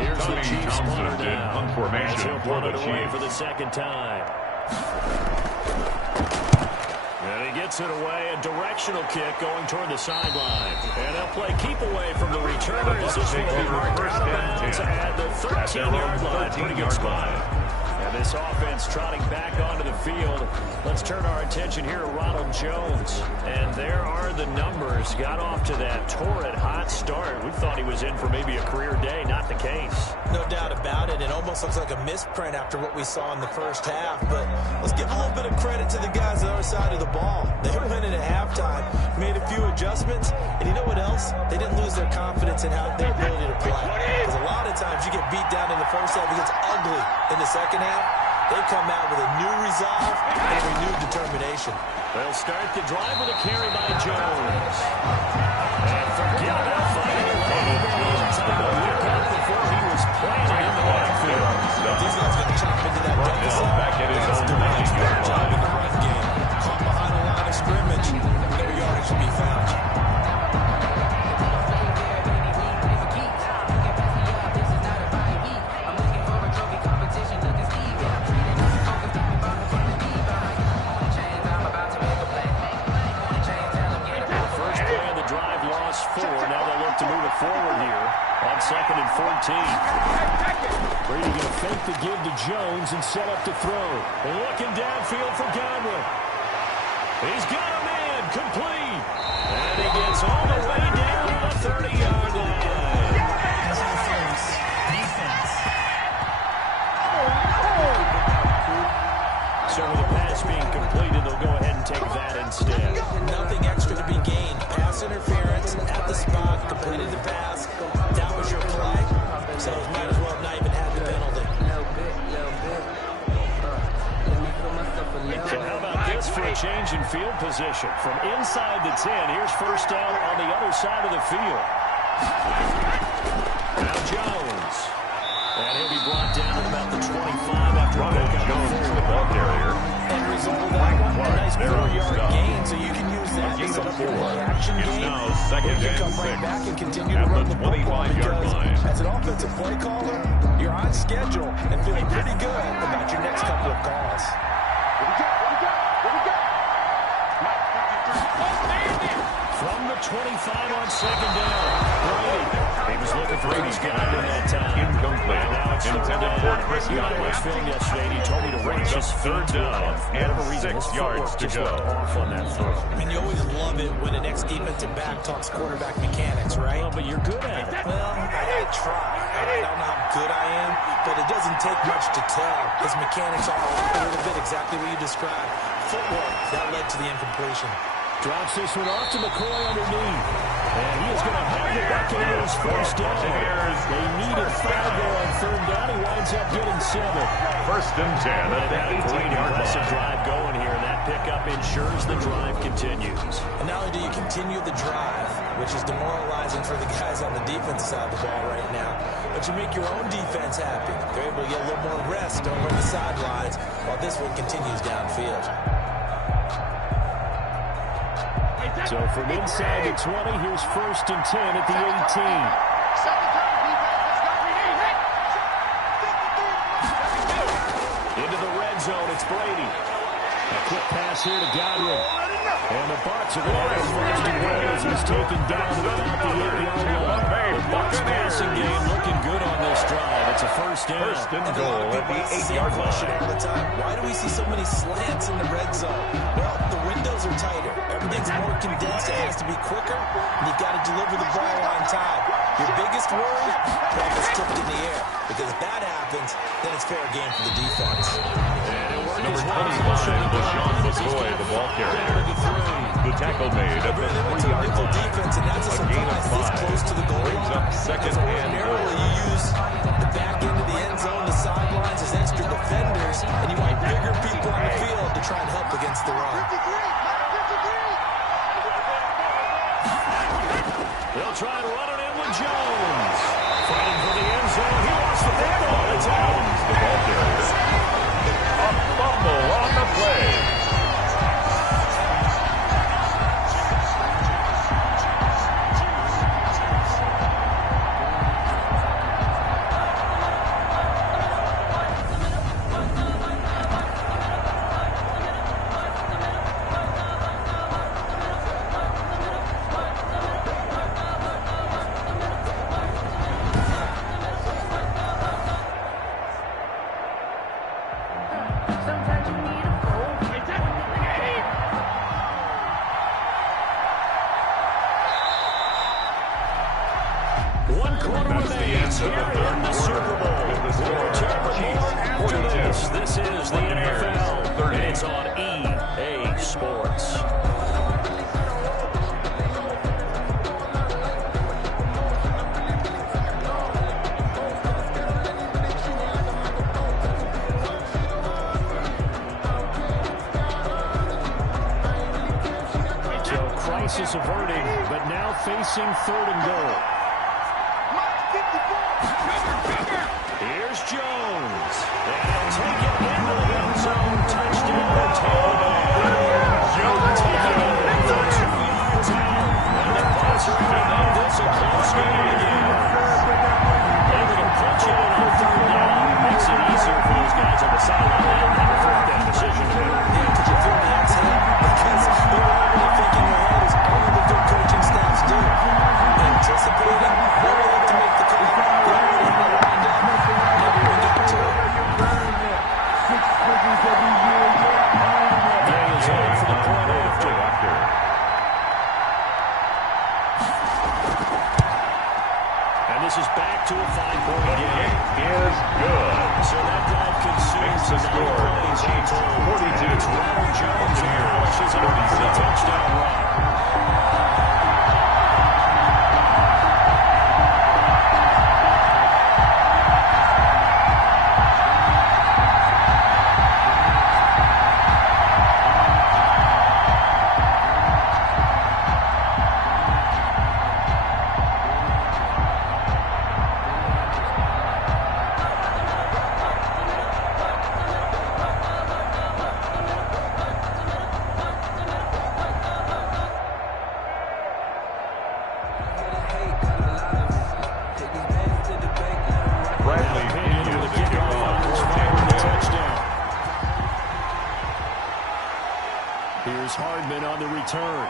Here's the Chiefs punter in now. punt formation He'll for punt the it away Chiefs. for the second time. And he gets it away. A directional kick going toward the sideline. And they'll play keep away from the returner as this will be marked out of bounds at the 13-yard line. Pretty good spot. And this offense trotting back onto the field. Let's turn our attention here to Ronald Jones. And there are the numbers. Got off to that torrid hot start. We thought he was in for maybe a career day. Not the case. No doubt about it. It almost looks like a misprint after what we saw in the first half. But let's give a little bit of credit to the guys on the other side of the ball. They were winning at halftime, made a few adjustments, and you know what else? They didn't lose their confidence in their ability to play. Because a lot of times you get beat down in the first half, it gets ugly in the second half. They've come out with a new resolve and a renewed determination. They'll start the drive with a carry by Jones. And forget about fighting away. Time to look up before he was planted in the backfield. These guys are going to chop into that deficit. Back at his own Job in the run game. Caught behind the line of scrimmage. No yardage to be found. Now they'll look to move it forward here on 2nd and 14. Brady going to fake the give to Jones and set up to throw. Looking downfield for Godwin. He's got a man complete. And he gets all the way down to the 30-yard line. Defense. So with the pass being completed, they'll go ahead and take that instead. Nothing extra to be gained. Pass interference at the spot, completed the pass. That was your play. So it might as well have not even had the penalty. So how about this for a change in field position? From inside the 10, here's first down on the other side of the field. Now Jones. And he'll be brought down at about the 25 after Ronald Jones, the ball carrier. And result of that one, a nice 4-yard gain, so you can use that to set up your play-action It's game. now Or second you can come and right 6 back and continue to at run the the football 25-yard because line. as an offensive play caller, you're on schedule and feeling pretty good about your next couple of calls. From the 25 on second down. Brady. He was looking for his guy in that time. Incomplete. And now it's Intended for Chris Godwin. I was filmed yesterday, and he told me to Brings watch up his third feet. down and Whatever reason, 6 his yards footwork to just go. looked off on that throw. I mean, you always love it when the next defensive back talks quarterback mechanics, right? Well, but you're good at it. Well, I try. I don't know how good I am, but it doesn't take much to tell. His mechanics are a little bit exactly what you described. Footwork, that led to the incompletion. Drops this one off to McCoy underneath. And he is going to have the Buccaneers first down. They needed 5 there on third down. He winds up getting 7. First and 10 at the Great 18-yard aggressive line. drive going here, and that pickup ensures the drive continues. And not only do you continue the drive, which is demoralizing for the guys on the defensive side of the ball right now, but you make your own defense happy. They're able to get a little more rest over on the sidelines while this one continues downfield. So from inside the 20, here's 1st and 10 at the 18. Into the red zone, it's Brady. A quick pass here to Godwin. And the Bucs are going to have 1st and goal as he's taken down to about the 8-yard line. The Bucs passing game looking good on this drive. It's a 1st down. 1st and goal at the 8-yard line. All the time. Why do we see so many slants in the red zone? Well, the windows are tighter. Everything's more condensed. It has to be quicker, and you've got to deliver the ball on time. Your biggest worry? Ball is tipped in the air. Because if that happens, then it's fair game for the defense. Number 25, LeSean McCoy, the ball carrier. The tackle made at the 3-yard line. Defense, and that's a gain of surprise this 5. close to the goal Brings line. up 2nd and goal. You use the back end of the end zone, the sidelines as extra defenders, and you want bigger people on the field to try and help against the run. They'll try to run it in with Jones. Fighting for the end zone. He lost the football. It's out. The ball carrier. A fumble on the play. One quarter remains here in the Super Bowl. We'll return with more after this. This is the NFL, and it's on EA Sports. So crisis averted, but now facing 3rd and goal. Here's Jones. And he'll take it into the end zone. Touchdown, Tampa. Jones taking it for 2 yards out. And the Bucs are going to make this a close game again. Able to punch it in on 3rd down. Makes it easier for those guys on the sideline. They don't have to make that decision to make. Yeah, could you feel the exhale? Because they're already thinking ahead as only the good coaching staffs do. Anticipating, they're able to make the call. They're already lined up. Never even get to it. Day is on for the point after. And this is back to a 5-point game. Is good. So that drive consumes Makes the score. Chiefs 42. It's Ronald Jones who polishes it up for the touchdown run. Here's Hardman on the return.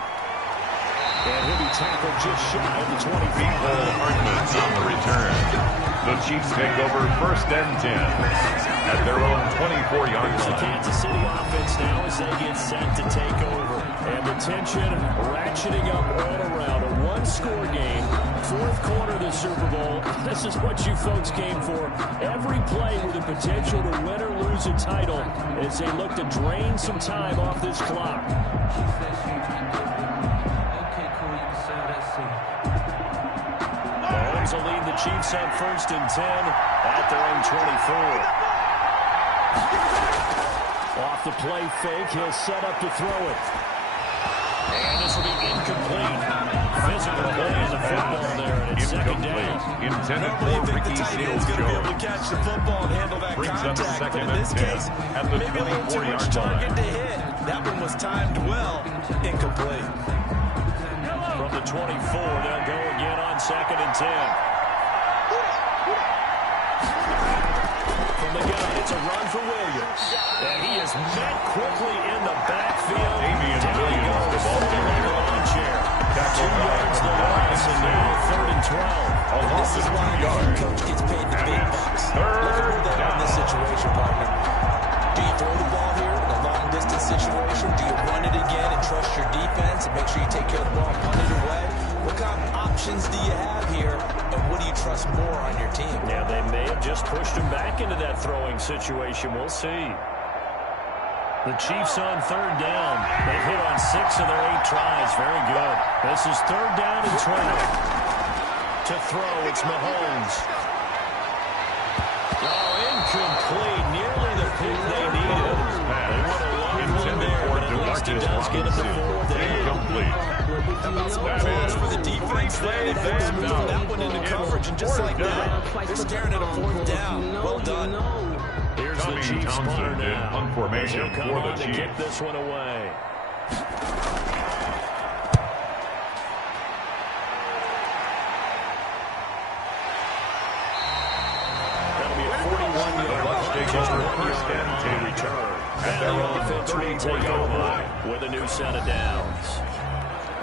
And he'll be tackled just shy of the 25. Hardman on the return. The Chiefs take over 1st and 10 at their own 24-yard line. The Kansas City offense now as they get set to take over. And the tension ratcheting up all around. A one-score game. 4th quarter of the Super Bowl. This is what you folks came for. Every play with the potential to win or lose a title as they look to drain some time off this clock. Mahomes will lead the Chiefs on 1st and 10 at their own 24. Off the play fake, he'll set up to throw it. And this will be incomplete. Physical play on the football there, and it's 2nd down. Intended for Ricky Seals Jones. Be able to catch the football and handle that brings contact. Up 2nd but in and this 10 case, at the maybe a little too much 24-yard target line. to hit. That one was timed well. Incomplete. From the 24, they'll go again on 2nd and 10. From the gun, it's a run for Williams. And he is met quickly in the backfield. Down he goes, holding like a lawn chair. 2 yards the loss, and now 3rd and 12. This is why the head coach gets paid the big bucks. Look at where they are in this situation, partner. Do you throw the ball here in a long-distance situation? Do you run it again and trust your defense and make sure you take care of the ball and punt it away? What kind of options do you have here, and what do you trust more on your team? Yeah, they may have just pushed him back into that throwing situation. We'll see. The Chiefs on 3rd down. They've hit on 6 of their 8 tries. Very good. This is 3rd down and 12. To throw, it's Mahomes. Oh, incomplete. Nearly the pick they needed. They would have loved one there, but at least it does get them to 4th down. Incomplete. How about some applause for the defense there? They forced moving that one into coverage, and just like that, they're staring at a 4th down. Well done. Here's the Chiefs punter now. Punt formation for the to Chiefs. kick this one away. That'll be a 41-yard Take over 1st and 10 return. At their own 34-yard line. With a new set of downs.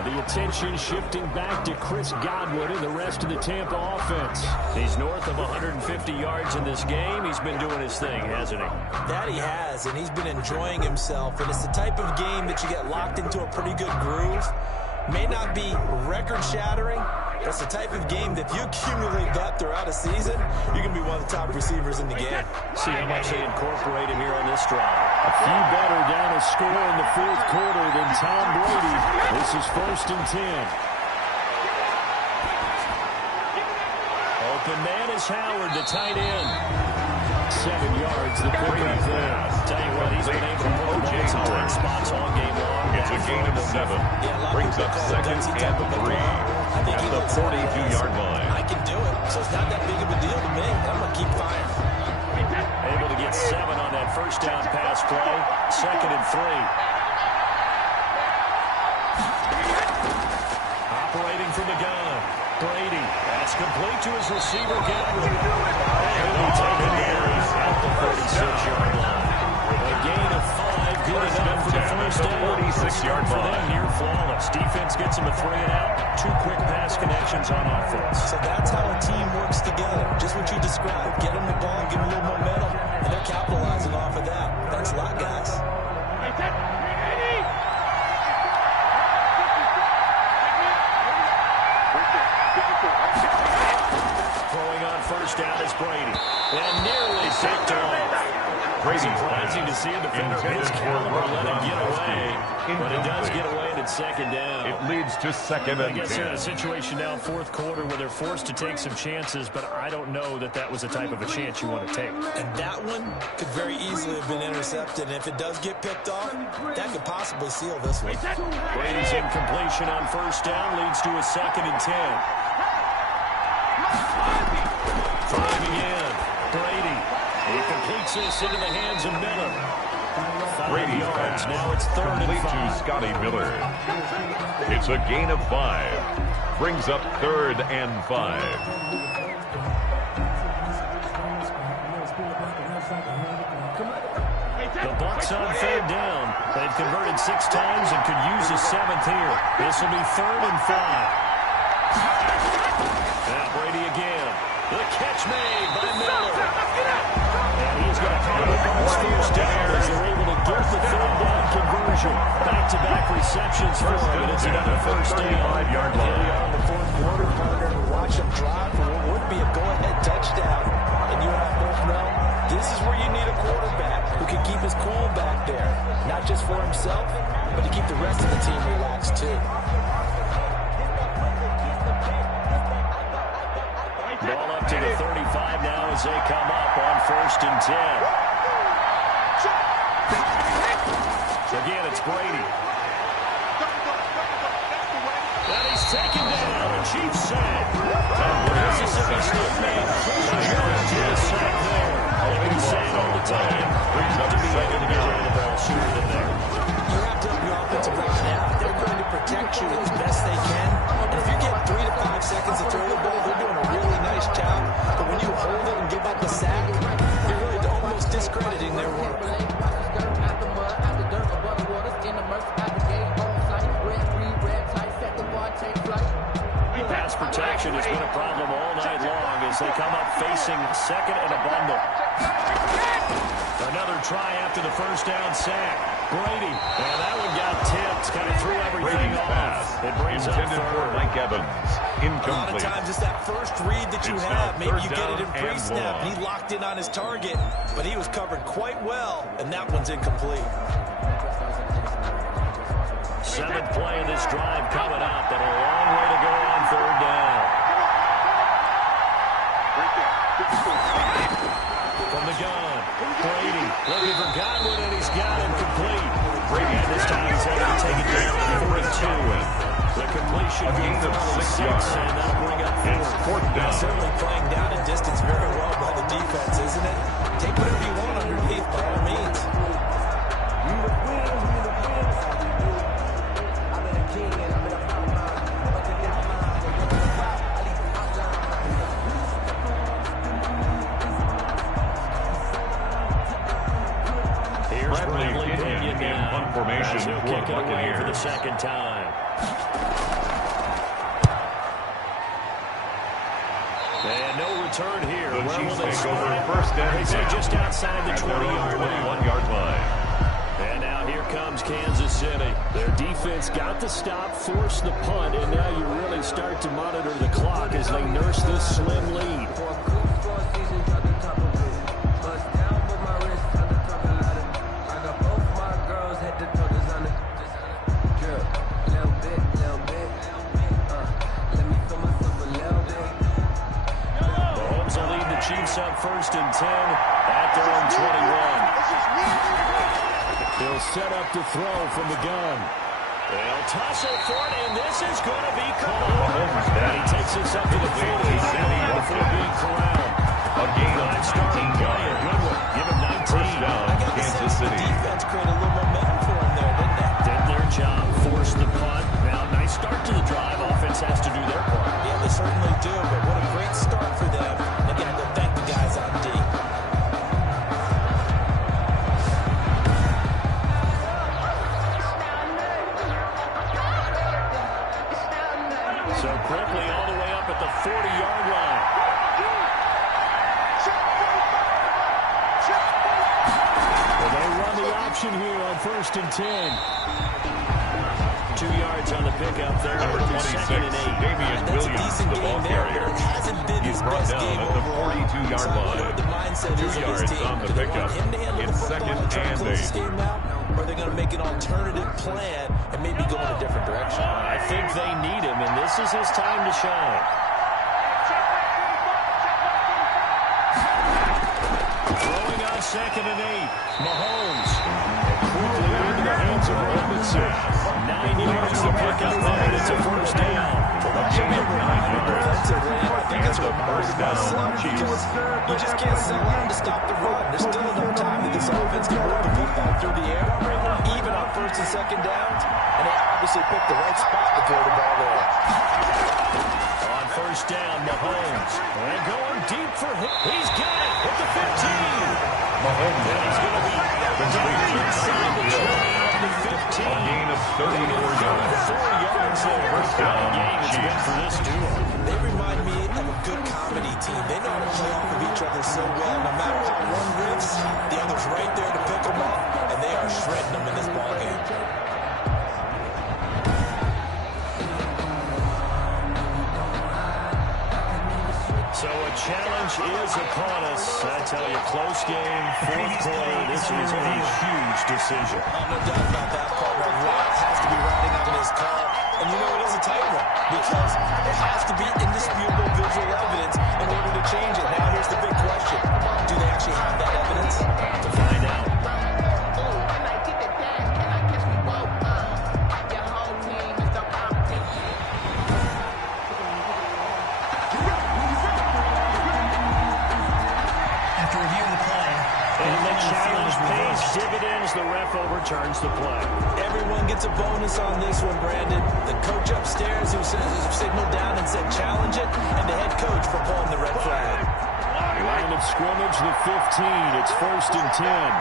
The attention shifting back to Chris Godwin and the rest of the Tampa offense. He's north of 150 yards in this game. He's been doing his thing, hasn't he? That he has, and he's been enjoying himself. And it's the type of game that you get locked into a pretty good groove. May not be record-shattering, but it's the type of game that if you accumulate that throughout a season, you're going to be one of the top receivers in the game. See how much they incorporate him here on this drive. A few better down a score in the 4th quarter than Tom Brady. This is 1st and 10. Open man is Howard, the tight end. 7 yards, the pickup there. Tell you what, he's been able to put the ball in tight spots all game long. It's a gain of 7. Brings up 2nd and 3 at the 42-yard line. I can do it, so it's not that big of a deal to me. I'm going to keep firing. Able to get 7 on that 1st down pass play. 2nd and 3. Operating from the gun. Brady. That's complete to his receiver, Godwin. And he'll be taken down at the 46-yard line. A gain of 5. Good enough for the 1st down. 46-yard for line. them, near flawless. Defense gets him a 3 and out. 2 quick pass connections on offense. So that's how a team works together. Just what you described. Get them the ball, give them a little momentum, and they're capitalizing off of that. Thanks a lot, guys. Throwing on 1st down is Brady. And nearly picked off. Surprising to see a defender of his caliber let it get away. But it does get away and it's 2nd down. It leads to 2nd I and guess they're in 10. a situation now, 4th quarter, where they're forced to take some chances, but I don't know that that was the type of a chance you want to take. And that one could very easily have been intercepted. And if it does get picked off, that could possibly seal this one. Brady's incompletion on 1st down leads to a 2nd and 10. Driving in. Brady. He completes this into the hands of Miller. 5 Brady's yards. pass. Now it's 3rd and Complete 5. to Scotty Miller. It's a gain of 5. Brings up 3rd and 5. The Bucs on 3rd down. They've converted 6 times and could use a 7th here. This will be 3rd and 5. Now Brady again. The catch made by Miller. And he's going to have a Bucs 1st down as they're able to get the 3rd down conversion. Back-to-back receptions for him, and it's another 1st down. 5-yard line. Here we are in the 4th quarter, partner, and watch them drive for what would be a go-ahead touchdown. And you and I both know this is where you need a quarterback who can keep his cool back there. Not just for himself, but to keep the rest of the team relaxed, too. Ball up to the 35 now as they come up on 1st and 10. Again, it's Brady. And he's taken down. A Chiefs sack. Mississippi State man Chris Jones to the sack there. They've been saying all the time. Brings up to be able to get rid of the ball sooner than there. You have to help your offensive line out. They're going to protect you as best they can. Pass protection has been a problem all night long as they come up facing second and a bundle. Another try after the first down sack. Brady, and that one got tipped, kind of threw everything off. It brings up intended for Mike Evans. A lot of Incomplete. times it's that first read that you It's have. now Maybe third you get it in down and pre-snap. one. He locked in on his target, but he was covered quite well, and that one's incomplete. Seventh play of this drive coming up, and a long way to go on third down. From the gun, Brady looking for Godwin, and he's got him complete. Brady, and this time he's able to take it down to 42. The completion gain of 6 yards, and that'll bring up fourth down. Certainly playing down in distance very well by the defense, isn't it? Take whatever you want underneath, by all means. Bradley Pinion in punt formation he'll for kick the it away for the Buccaneers. second time. And no return here. The Where will Chiefs they take score over it? first and They say 10 just outside the at their own 20-yard line. 21-yard line. And now here comes Kansas City. Their defense got the stop, forced the punt, and now you really start to monitor the clock as they nurse this slim lead. Mahomes will lead the Chiefs up first and 10 at their own 21. He'll set up to throw from the gun. They'll tussle for it, and this is going to be caught. And he takes this up to the 40 before being corralled. A gain of Nice starting 19 play. A good one. Give him 19. First down, I got the Kansas sense the City. defense created a little momentum for him there, didn't they? Did their job, forced the punt. Now, nice start to the drive. Offense has to do their part. Yeah, they certainly do, but what a great start for them. They got to go thank the guys on D. So quickly all the way up at the 40-yard line. Well, they run the option here on first and 10. 2 yards on the pickup there. Number 26, Second and 8. Damian That's a Williams, decent the ball game there, carrier. but it hasn't been He's his brought best down game at the overall. 42-yard So, line. what the mindset 2 is of yards this team. on the Do they pickup. want him to handle In the football second and try to and close this 8. game out, or are they going to make an alternative plan and maybe go in a different direction? I think they need him, and this is his time to shine. Throwing on second and 8. Mahomes. Quickly into the hands of Robinson. 9 yards to pick up there. It's a first down. I think it's a First down, Chiefs. You just can't sell out to stop the run. There's still enough time that this offense can move the football through the air, even on first and second downs, and they obviously picked the right spot to throw the ball there. On first down, Mahomes. And going deep for him. He's got it at the 15. Mahomes And he's going to be inside the 20 of the 15. A gain of 34 yards. 4 yards there. First down, Game it's been Chiefs. for this duo. They remind me of a good comedy team. They know how to play off of each other so well. No matter how one riffs, the other's right there to pick them up, and they are shredding them in this ballgame. So a challenge is upon us. I tell you, close game, fourth quarter. This is a huge decision. No doubt about that, partner. A lot has to be riding on this call. And you know it is a tight one because it has to be indisputable visual evidence in order to change it. Now here's the big question. Do they actually have that evidence? To find out. After reviewing the play, And the challenge pays dividends. The ref overturns the play. Everyone gets a bonus on this one, Brandon. The coach upstairs who signaled down and said challenge it, and the head coach for pulling the red flag. Line of scrimmage, the 15. It's first and 10.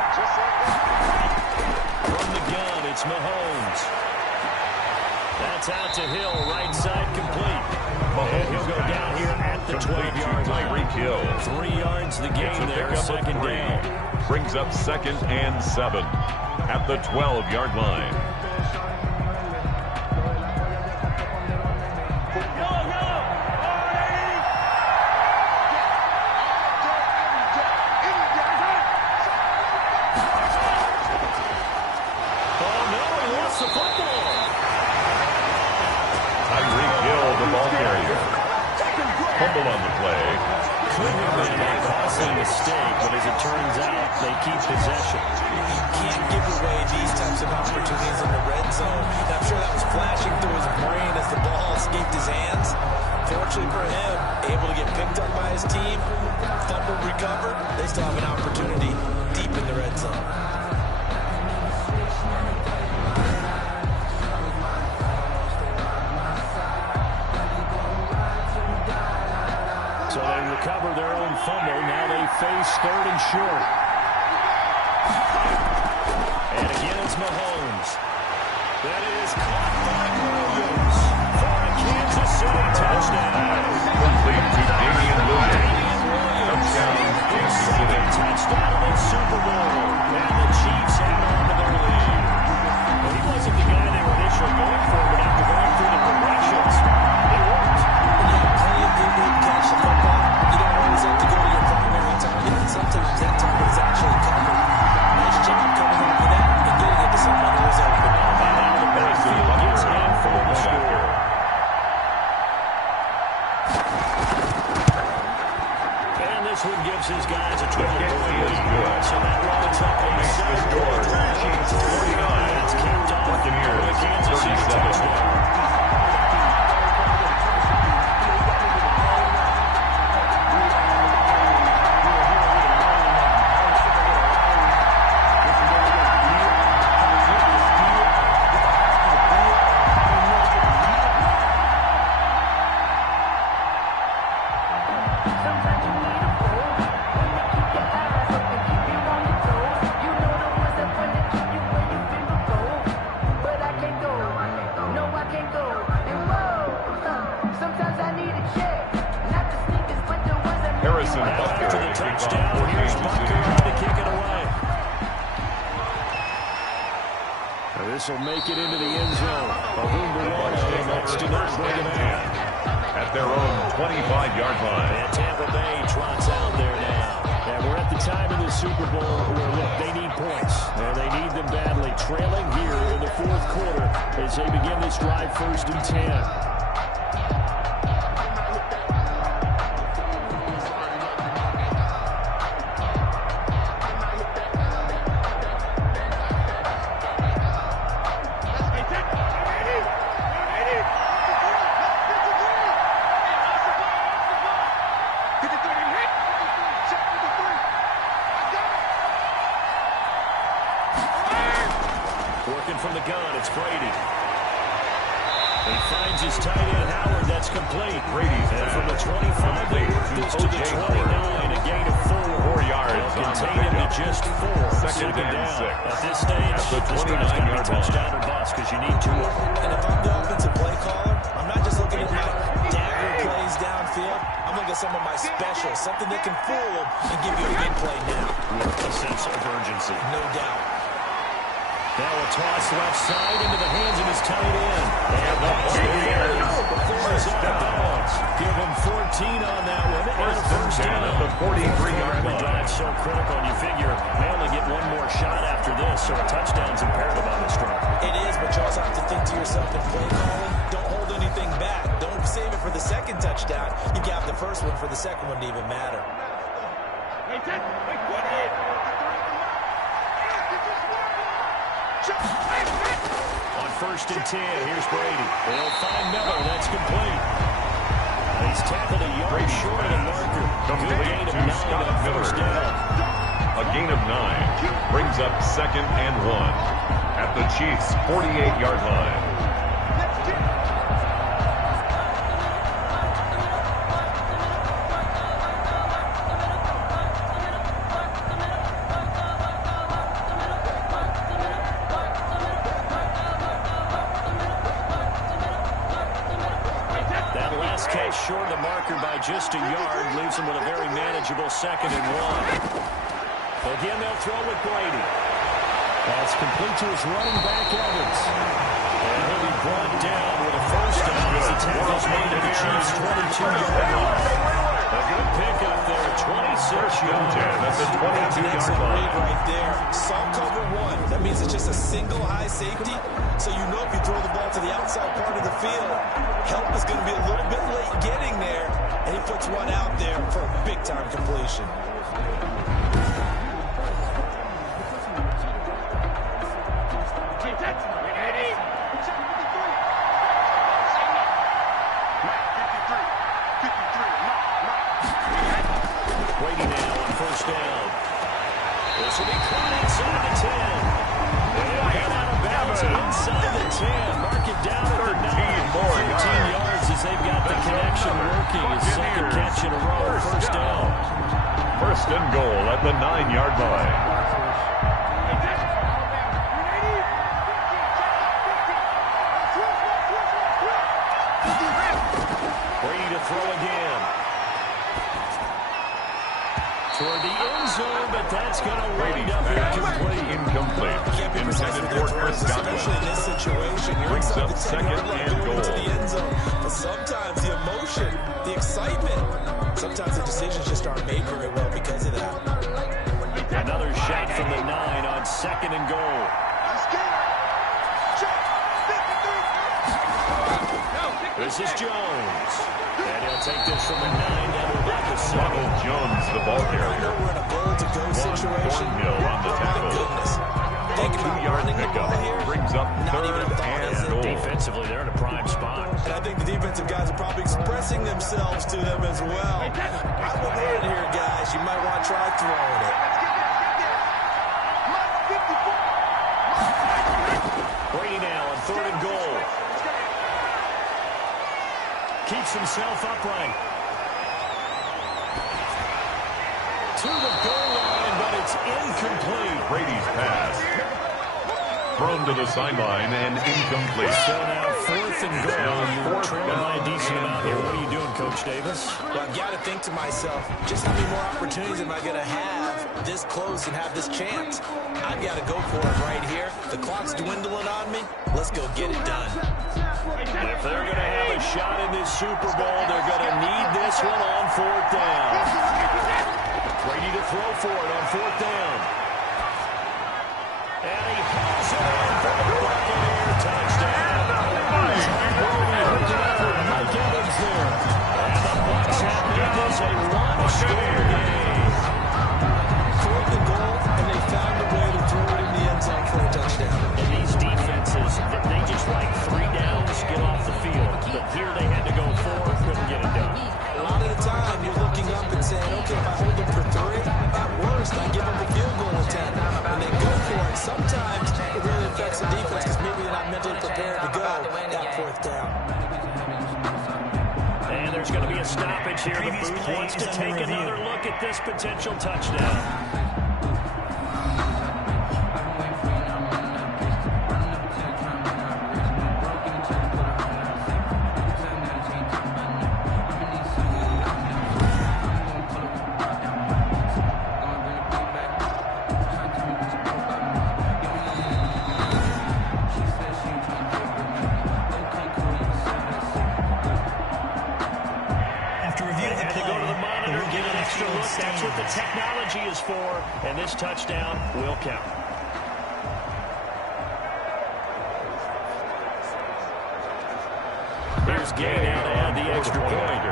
From the gun, it's Mahomes. That's out to Hill, right side complete. And he'll go down here at the 12-yard line. 3 yards the game there, second down. Brings up second and 7 at the 12-yard line. Fumble on the play. Could have been a costly mistake, but as it turns out, they keep possession. You can't give away these types of opportunities in the red zone. And I'm sure that was flashing through his brain as the ball escaped his hands. Fortunately for him, able to get picked up by his team, fumble recovered. They still have an opportunity deep in the red zone. So they recover their own fumble. Now they face third and short. And again, it's Mahomes. That is caught by Williams for a Kansas City touchdown. Complete to Damian Williams. Touchdown, Kansas City. Touchdown in the Super Bowl. And the Chiefs hang on to their lead. Well, he wasn't the guy they were initially going for, but after going through the progressions, it worked. Plenty of good way to catch the football. You don't always have to go to your primary target, and sometimes that target is actually covered. Nice job coming up with that and getting it to someone who is open. Now the backfield gets in for the score. And this one gives his guys a 12-point lead. So that runs up a 7-point drive. 49. That's kicked off Buccaneers, the Kansas City 37. touchdown. After the touchdown, here's Buccaneers to kick it away. This will make it into the end zone. That's to not bring it out. At their own 25-yard line. And Tampa Bay trots out there now. And we're at the time in the Super Bowl where, look, they need points. And they need them badly. Trailing here in the fourth quarter as they begin this drive, 1st and 10. Working from the gun, it's Brady. He finds his tight end, Howard. That's complete. Brady's and from the 25, they work this to the 29, a gain of 4. 4 yards. They'll contain him to just 4. Second and down. 6. At this stage, at the 29-yard touchdown or bust because you need 2 of them. And if I'm the offensive play caller, I'm not just looking at my dagger plays downfield. I'm looking at some of my specials, something that can fool them and give you a big play now. With a sense of urgency. No doubt. Now a toss left side into the hands of his tight end. And the Buccaneers is out of bounds. Give him 14 on that one. And a first down at the 43-yard The line. drive's so critical, and you figure they only get one more shot after this, so a touchdown's imperative on this drive. It is, but you also have to think to yourself in play calling, don't hold anything back. Don't save it for the second touchdown. You got the first one for the second one to even matter. On 1st and 10, here's Brady. They'll find Miller. That's complete. He's tackled a yard short of the marker. Good gain of 9 on first down. A gain of 9 brings up 2nd and 1 at the Chiefs' 48-yard line. Pass catch short of the marker by just a yard. Leaves him with a very manageable 2nd and 1. Again, they'll throw with Brady. That's complete to his running back, Evans. And he'll be brought down with a first down as the tackle's made at the Chiefs' 22-yard line. A good pickup there, 26 yards. That's a 22-yard read right there. Saw cover 1. That means it's just a single high safety. So you know if you throw the ball to the outside part of the field, help is going to be a little bit late getting there. And he puts one out there for a big-time completion. Brady now on first down. This will be caught inside the 10. And out of bounds inside the 10. Mark it down at the 9. 13 yards as they've got the connection working. His second catch in a row. First down. First and goal at the 9-yard line. Brady to throw again. Toward the end zone, but that's going to wind up incomplete. Intended for Chris Godwin. Especially in this situation, you're Brings inside up the 2nd and going goal. into the end zone. But sometimes the emotion, the excitement, sometimes the decisions just aren't made very well because of that. Another shot from the 9 on 2nd and goal. This is Jones. And he'll take this from the 9 down to about the 7. Ronald Jones, the ball carrier. We're in a goal-to-go situation. Thornhill on the tackle. Goodness. Think about 2-yard running the pickup. ball here. Brings up Not even 3rd a thought, is and it? goal. Defensively, they're in a prime spot. And I think the defensive guys are probably expressing themselves to them as well. I would run here, guys. You might want to try throwing it. Brady now on 3rd and goal. Keeps himself upright. To the goal line, but it's incomplete. Brady's pass. Thrown to the sideline and incomplete. So now 4th and goal. You're trailing by a decent amount here. What are you doing, Coach Davis? Well, I've got to think to myself, just how many more opportunities am I going to have this close and have this chance? I've got to go for it right here. The clock's dwindling on me. Let's go get it done. And if they're going to have a shot in this Super Bowl, they're going to need this one on 4th down. Brady to throw for it on 4th down. And he hauls it in for the Buccaneer touchdown. Brady hooked it up with Mike Evans there. And the Bucs have made this a one-score game. 4th and goal, and they found a way to throw it in the end zone for a touchdown. And these defenses, they just like 3 downs, get off the field. But here they had to go 4, couldn't get it done. A lot of the time, you're looking up and saying, okay, if I hold them for 3, at worst, I give them a field goal attempt. When they go for it, sometimes it really affects the defense because maybe they're not mentally prepared to go that 4th down. And there's going to be a stoppage here. The booth wants to take another look at this potential touchdown. That's what the technology is for, and this touchdown will count. Here's Gay now to add the extra point.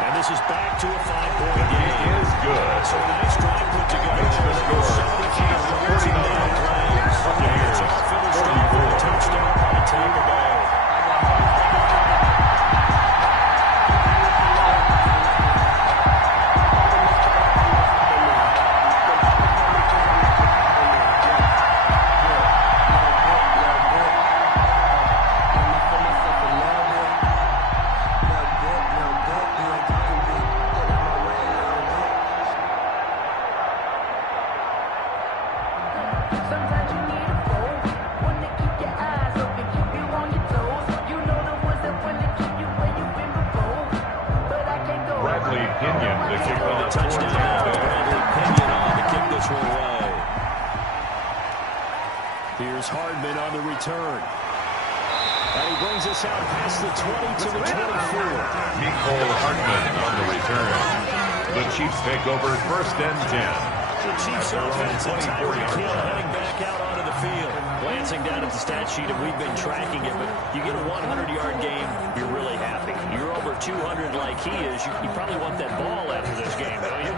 And this is back to a 5-point game. He is good. So a nice drive put together. Buccaneers finished off with a touchdown by Tampa Bay. Sometimes you need a phone, one to keep your eyes on Pinion to kick off Touchdown. Bradley Pinion on to kick this one away. Here's Hardman on the return. And he brings us out past the 20 to the 24. Nicole Hartman on the return. The Chiefs take over 1st and 10. The Chiefs offense and Tyreek Hill heading back out onto the field. Glancing down at the stat sheet, and we've been tracking it, but you get a 100-yard game, you're really happy. You're over 200 like he is, you probably want that ball after this game, don't you?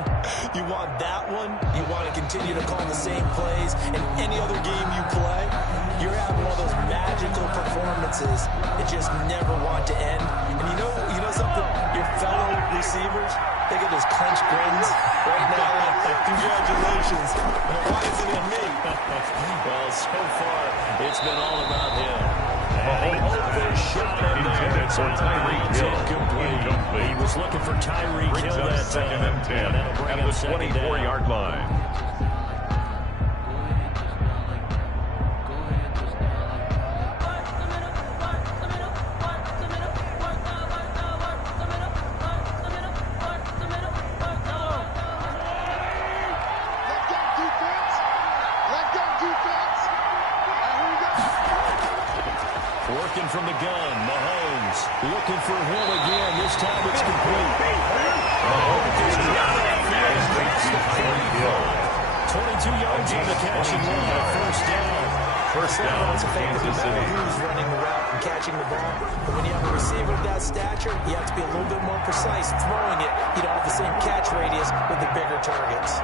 You want that one. You want to continue to call the same plays in any other game you play. You're having one of those magical performances that just never want to end. And you know something? Your fellow receivers, they get those clenched grins right now. Like, congratulations. Why isn't it me? Well, so far, it's been all about him. And he overshot him there. For Tyreek Hill. Incomplete. He was looking for Tyreek Hill that time. 2nd and 10 at the 24-yard line. Working from the gun, Mahomes looking for Hill again. This time it's complete. Mahomes is across the 22 yards on the catch and run. First down, Kansas City. Who's running the route and catching the ball? But when you have a receiver of that stature, you have to be a little bit more precise throwing it. You don't have the same catch radius with the bigger targets.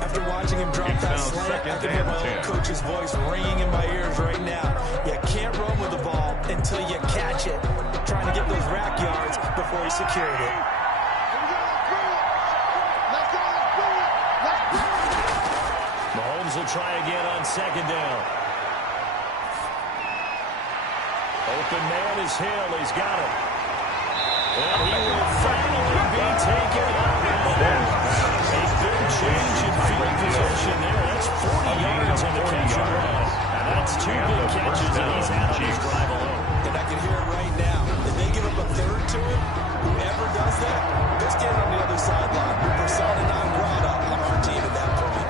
After watching him drop that slant, I can hear my old coach's voice ringing in my ears right now. You can't run with the ball until you catch it. Trying to get those rack yards before he secured it. Mahomes will try again on 2nd down. Open man is Hill. He's got it. And he will finally be taken out. A big change in field position there. That's 40 yards on the catch and run. And that's 2 big catches that he's had on his drive alone. And I can hear it right now. If they give up a third to him, whoever does that, they're standing on the other sideline. Persona non grata on our team at that point.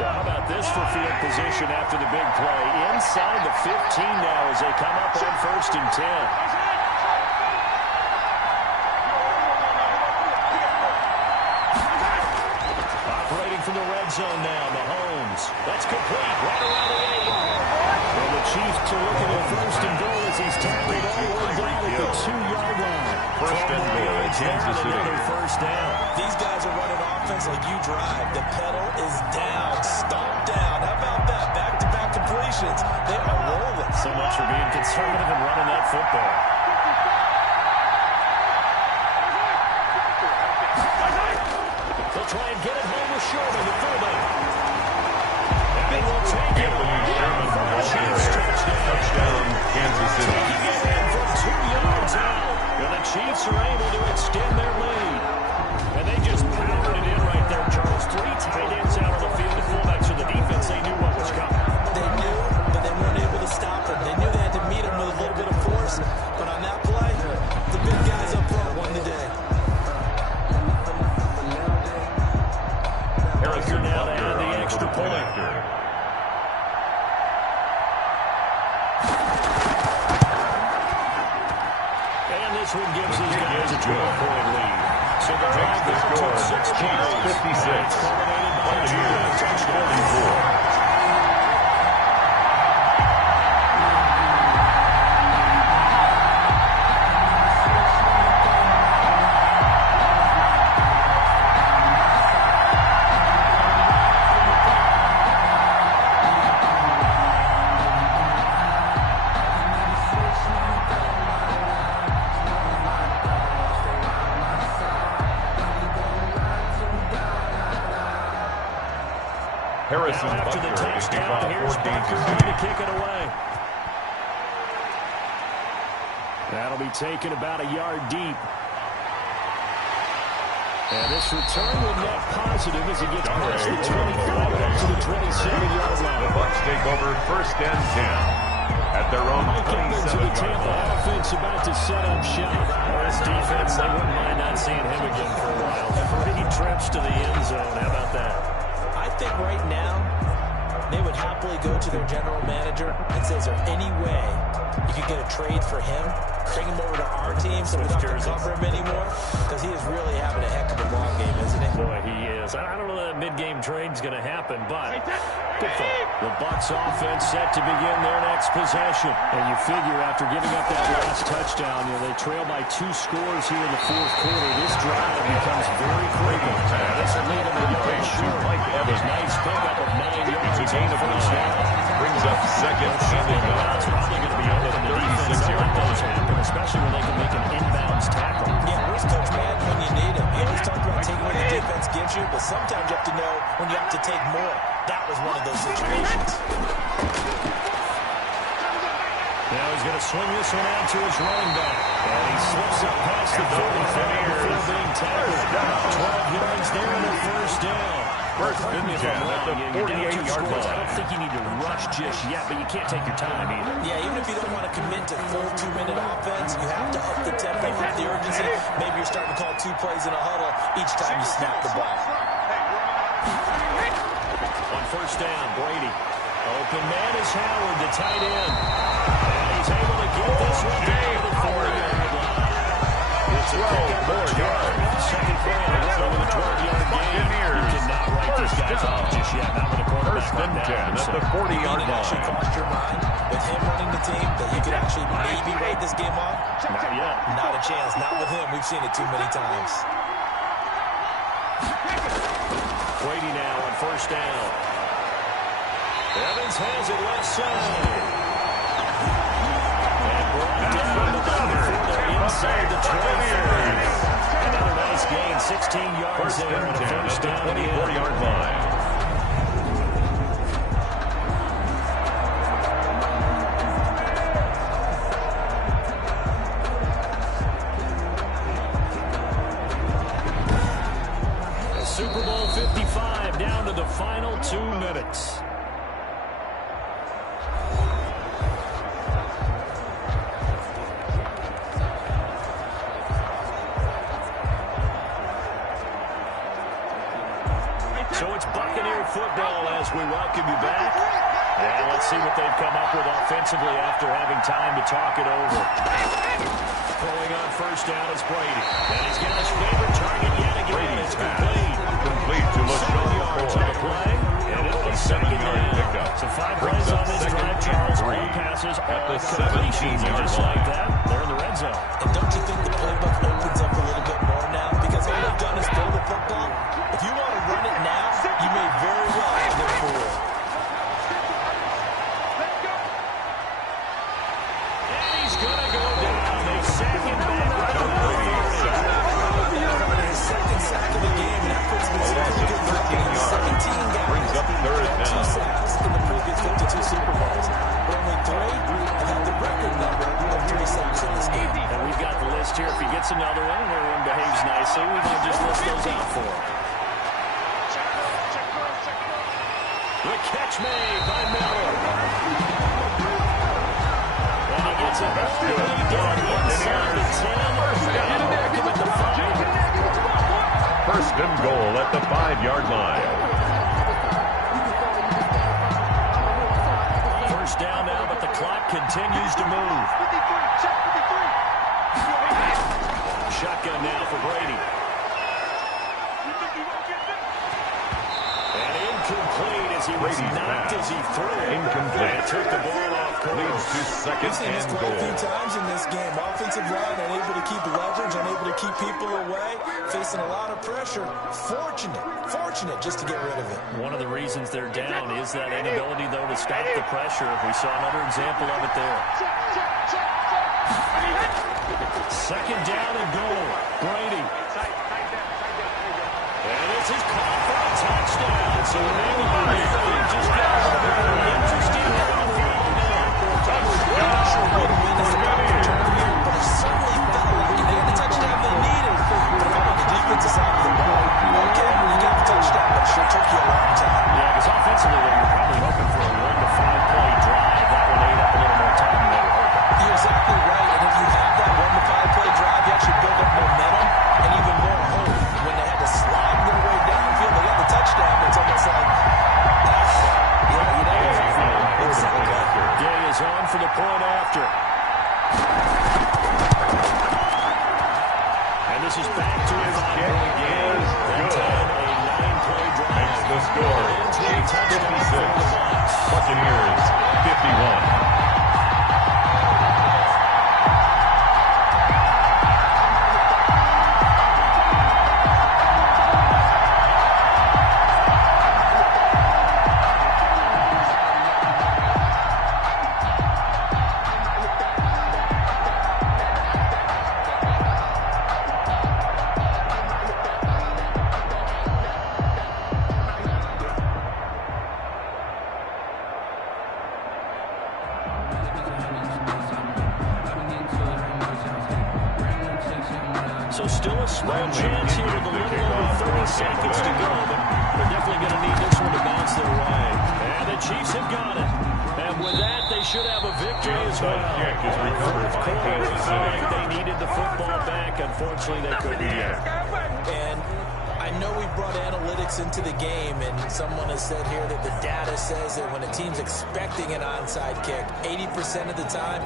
So how about this for field position after the big play? Inside the 15 now as they come up on 1st and 10. Operating from the red zone now, Mahomes. That's complete, right around the 8. And the Chiefs are looking at 1st and goal as he's tackled all the way down at the 2-yard line. 1st and goal, Kansas City. First down. These guys are running offense like you drive. The pedal is down, stomp down. How about that? Back-to-back completions. They are rolling. So much for being conservative and running that football. They'll try and get it home with Sherman, the fullback. And they will take it on. Touchdown, Kansas City. Taking it in from 2 yards out. And the Chiefs are able to extend their lead. And they just pounded it in right there, Charles. 3 tight ends out on the field. The fullbacks of the defense, they knew what was coming. They knew, but they weren't able to stop him. They knew they had to meet him with a little bit of force. But on that play, the big guys up front won the day. Harrison now to Butker add the on extra the point. after. And this one gives these guys a 12-point lead. So the drive there took 6 carries. 56. Culminated by a touchdown. 44. Harrison Now after the Butker to kick touchdown, off here's 14 Butker to ready to kick it away. That'll be taken about a yard deep. And this return will net positive as he gets past the 25 up to the 27-yard line. The Bucs take over 1st and 10 at their own 27-yard Tampa line. offense about to set up shop. This defense, they wouldn't mind not seeing him again for a while. 3 trips to the end zone. How about that? I think right now they would happily go to their general manager and say, is there any way you could get a trade for him? Bring him over to our team so we don't have to cover him anymore? Because he is really having a heck of a ball game, isn't he? Boy, he is. I don't know that mid-game trade's going to happen, but good for him. The Bucs offense set to begin their next possession. And you figure after giving up that last touchdown, they trail by 2 scores here in the 4th quarter. This drive becomes very critical. This will lead them a yard short. His nice pickup of 9 yards. It's a gain of 9. Brings up 2nd and goal. It's probably going to be open to the defense. I like those happen, especially when they can make an inbounds tackle. Yeah, where's Coach Madden when you need him? He always talks about taking what the defense gives you, but sometimes you have to know when you have to take more. That was one of those situations. Now he's going to swing this one out to his running back. And he slips up past the 45 before being tackled. 12 yards there and a 1st down. 1st and 10 at the 48-yard line. I don't think you need to rush just yet, but you can't take your time either. Yeah, even if you don't want to commit to full 2-minute offense, you have to up the tempo, have the urgency. Maybe you're starting to call 2 plays in a huddle each time you snap the ball. On 1st down, Brady. Open man is Howard, the tight end. And he's able to get this one down to the 40-yard line. It's a pickup of 12. Second play in a row with a 12-yard gain. You cannot write these guys off just yet. Not with a quarterback 1st and 10 at the 40-yard line. Actually crossed your mind with him running the team that you could actually maybe write this game off? Not yet. Not a chance. Not with him. We've seen it too many times. Brady now on 1st down. Evans has it left side. And brought down before they're inside the 23. Another nice gain, 16 yards there and a 1st down at the 24-yard line. Super Bowl 55 down to the final 2 minutes. So it's Buccaneer football as we welcome you back. And let's see what they've come up with offensively after having time to talk it over. Throwing on 1st down is Brady. And he's got his favorite target yet again. It's complete. Complete to LaShawn yards on the play. And it'll be 2nd down. So 5 plays on this drive. Charles, 4 passes, all completions. And just like that, they're in the red zone. And don't you think the playbook opens up a little bit more now? Because all they've done is throw the football. If you want to run it now, you may very well get fooled. And he's going to go down. They sack him back right on the 30. His 2nd sack of the game, and that puts him in some pretty good 13 yards. 17 guys. Brings up 3rd down. 2 sacks in the previous 52 Super Bowls. But only 3 have had the record number of 3 sacks in this game. And we've got the list here. If he gets another one and everyone behaves nicely, we might just list those out for him. The catch made by Miller. And he gets it all the way down inside the 10. And marking at the 5. 1st and goal at the 5-yard line. 1st down now, but the clock continues to move. Shotgun now for Brady. And incomplete as he was knocked as he threw it. Incomplete. And took the ball off course. Leads to 2nd We've seen this and quite a few goal. times in this game. Offensive line unable to keep leverage, unable to keep people away, facing a lot of pressure. Fortunate just to get rid of it. One of the reasons they're down is that inability, though, to stop the pressure. We saw another example of it there. 2nd down and goal. Brady. And this is caught for a touchdown. And so they just got a very interesting I'm not sure what win is about to return here, but it certainly felt like they had the touchdown they needed. But from on the defensive side of the ball, okay, you got the touchdown, but it sure took you a long time. Yeah, because offensively, they were probably hoping for a 1 to 5 play drive. That one ate up a little more time than they were hoping. You're exactly right, and if you have that 1 to 5 play drive, you actually build up momentum and even more hope. When they had to slide their way downfield, they got the touchdown. It's almost like, exactly. Gay is on for the point after. And this is back to his kick is good. A 9-play drive. Makes the score Chiefs 56, Buccaneers 51. So still a small chance here with a little over 30 seconds to go, but they're definitely going to need this one to bounce their way. And the Chiefs have got it. And with that, they should have a victory as well. Kick is recovered by Kansas City. They needed the football back. Unfortunately, they couldn't get it. And I know we brought analytics into the game, and someone has said here that the data says that when a team's expecting an onside kick, 80% of the time,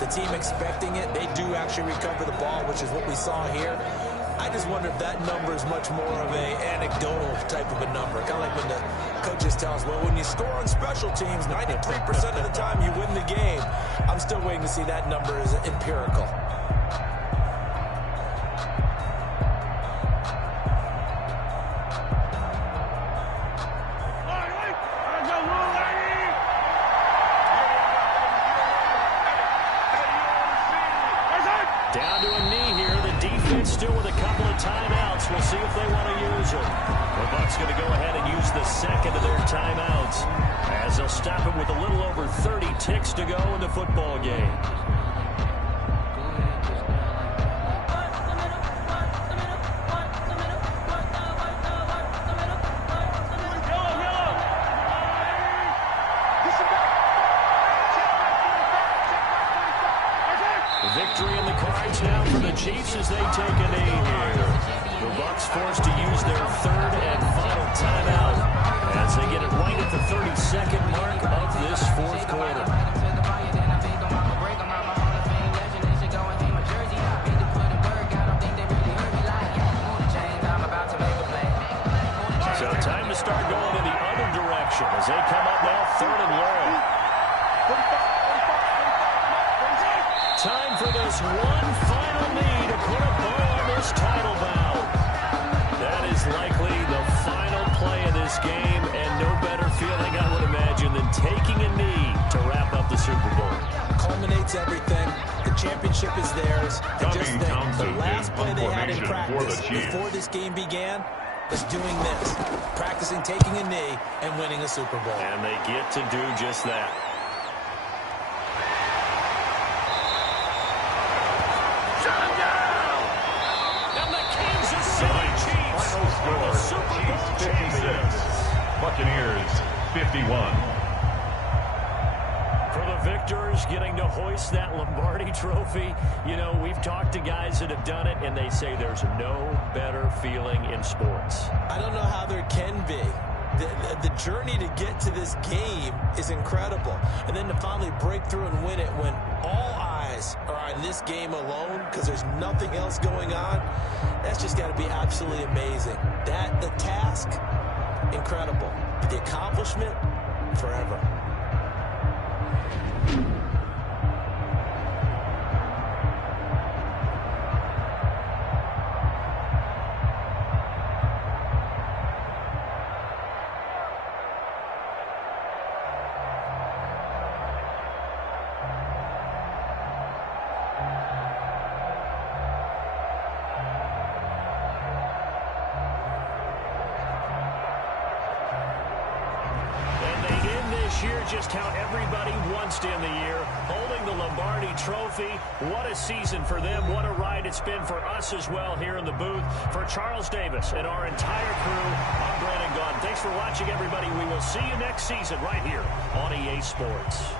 the team expecting it, they do actually recover the ball, which is what we saw here. I just wonder if that number is much more of a anecdotal type of a number. Kind of like when the coaches tell us, well, when you score on special teams, 93% of the time you win the game. I'm still waiting to see that number is empirical. Down to a knee here. The defense still with a couple of timeouts. We'll see if they want to use them. The Bucs going to go ahead and use the second of their timeouts as they'll stop it with a little over 30 ticks to go in the football game. Victory in the cards now for the Chiefs as they take a knee here. The Bucs forced to use their third and final timeout as they get it right at the 32nd mark of this fourth quarter. So time to start going in the other direction as they come up now third and long. Time for this one final knee to put a bow on this title bout. That is likely the final play of this game, and no better feeling, I would imagine, than taking a knee to wrap up the Super Bowl. Culminates everything. The championship is theirs. And just the last play they had in practice before this game began was doing this, practicing taking a knee and winning a Super Bowl. And they get to do just that. Chiefs 56, Buccaneers 51. For the victors, getting to hoist that Lombardi trophy, you know, we've talked to guys that have done it, and they say there's no better feeling in sports. I don't know how there can be. The journey to get to this game is incredible. And then to finally break through and win it when all eyes are on this game alone because there's nothing else going on, that's just got to be absolutely amazing. The task, incredible. The accomplishment, forever. cheer just how everybody wants to end the year, holding the Lombardi Trophy. What a season for them. What a ride it's been for us as well here in the booth. For Charles Davis and our entire crew, I'm Brandon Gaudin. Thanks for watching, everybody. We will see you next season right here on EA Sports.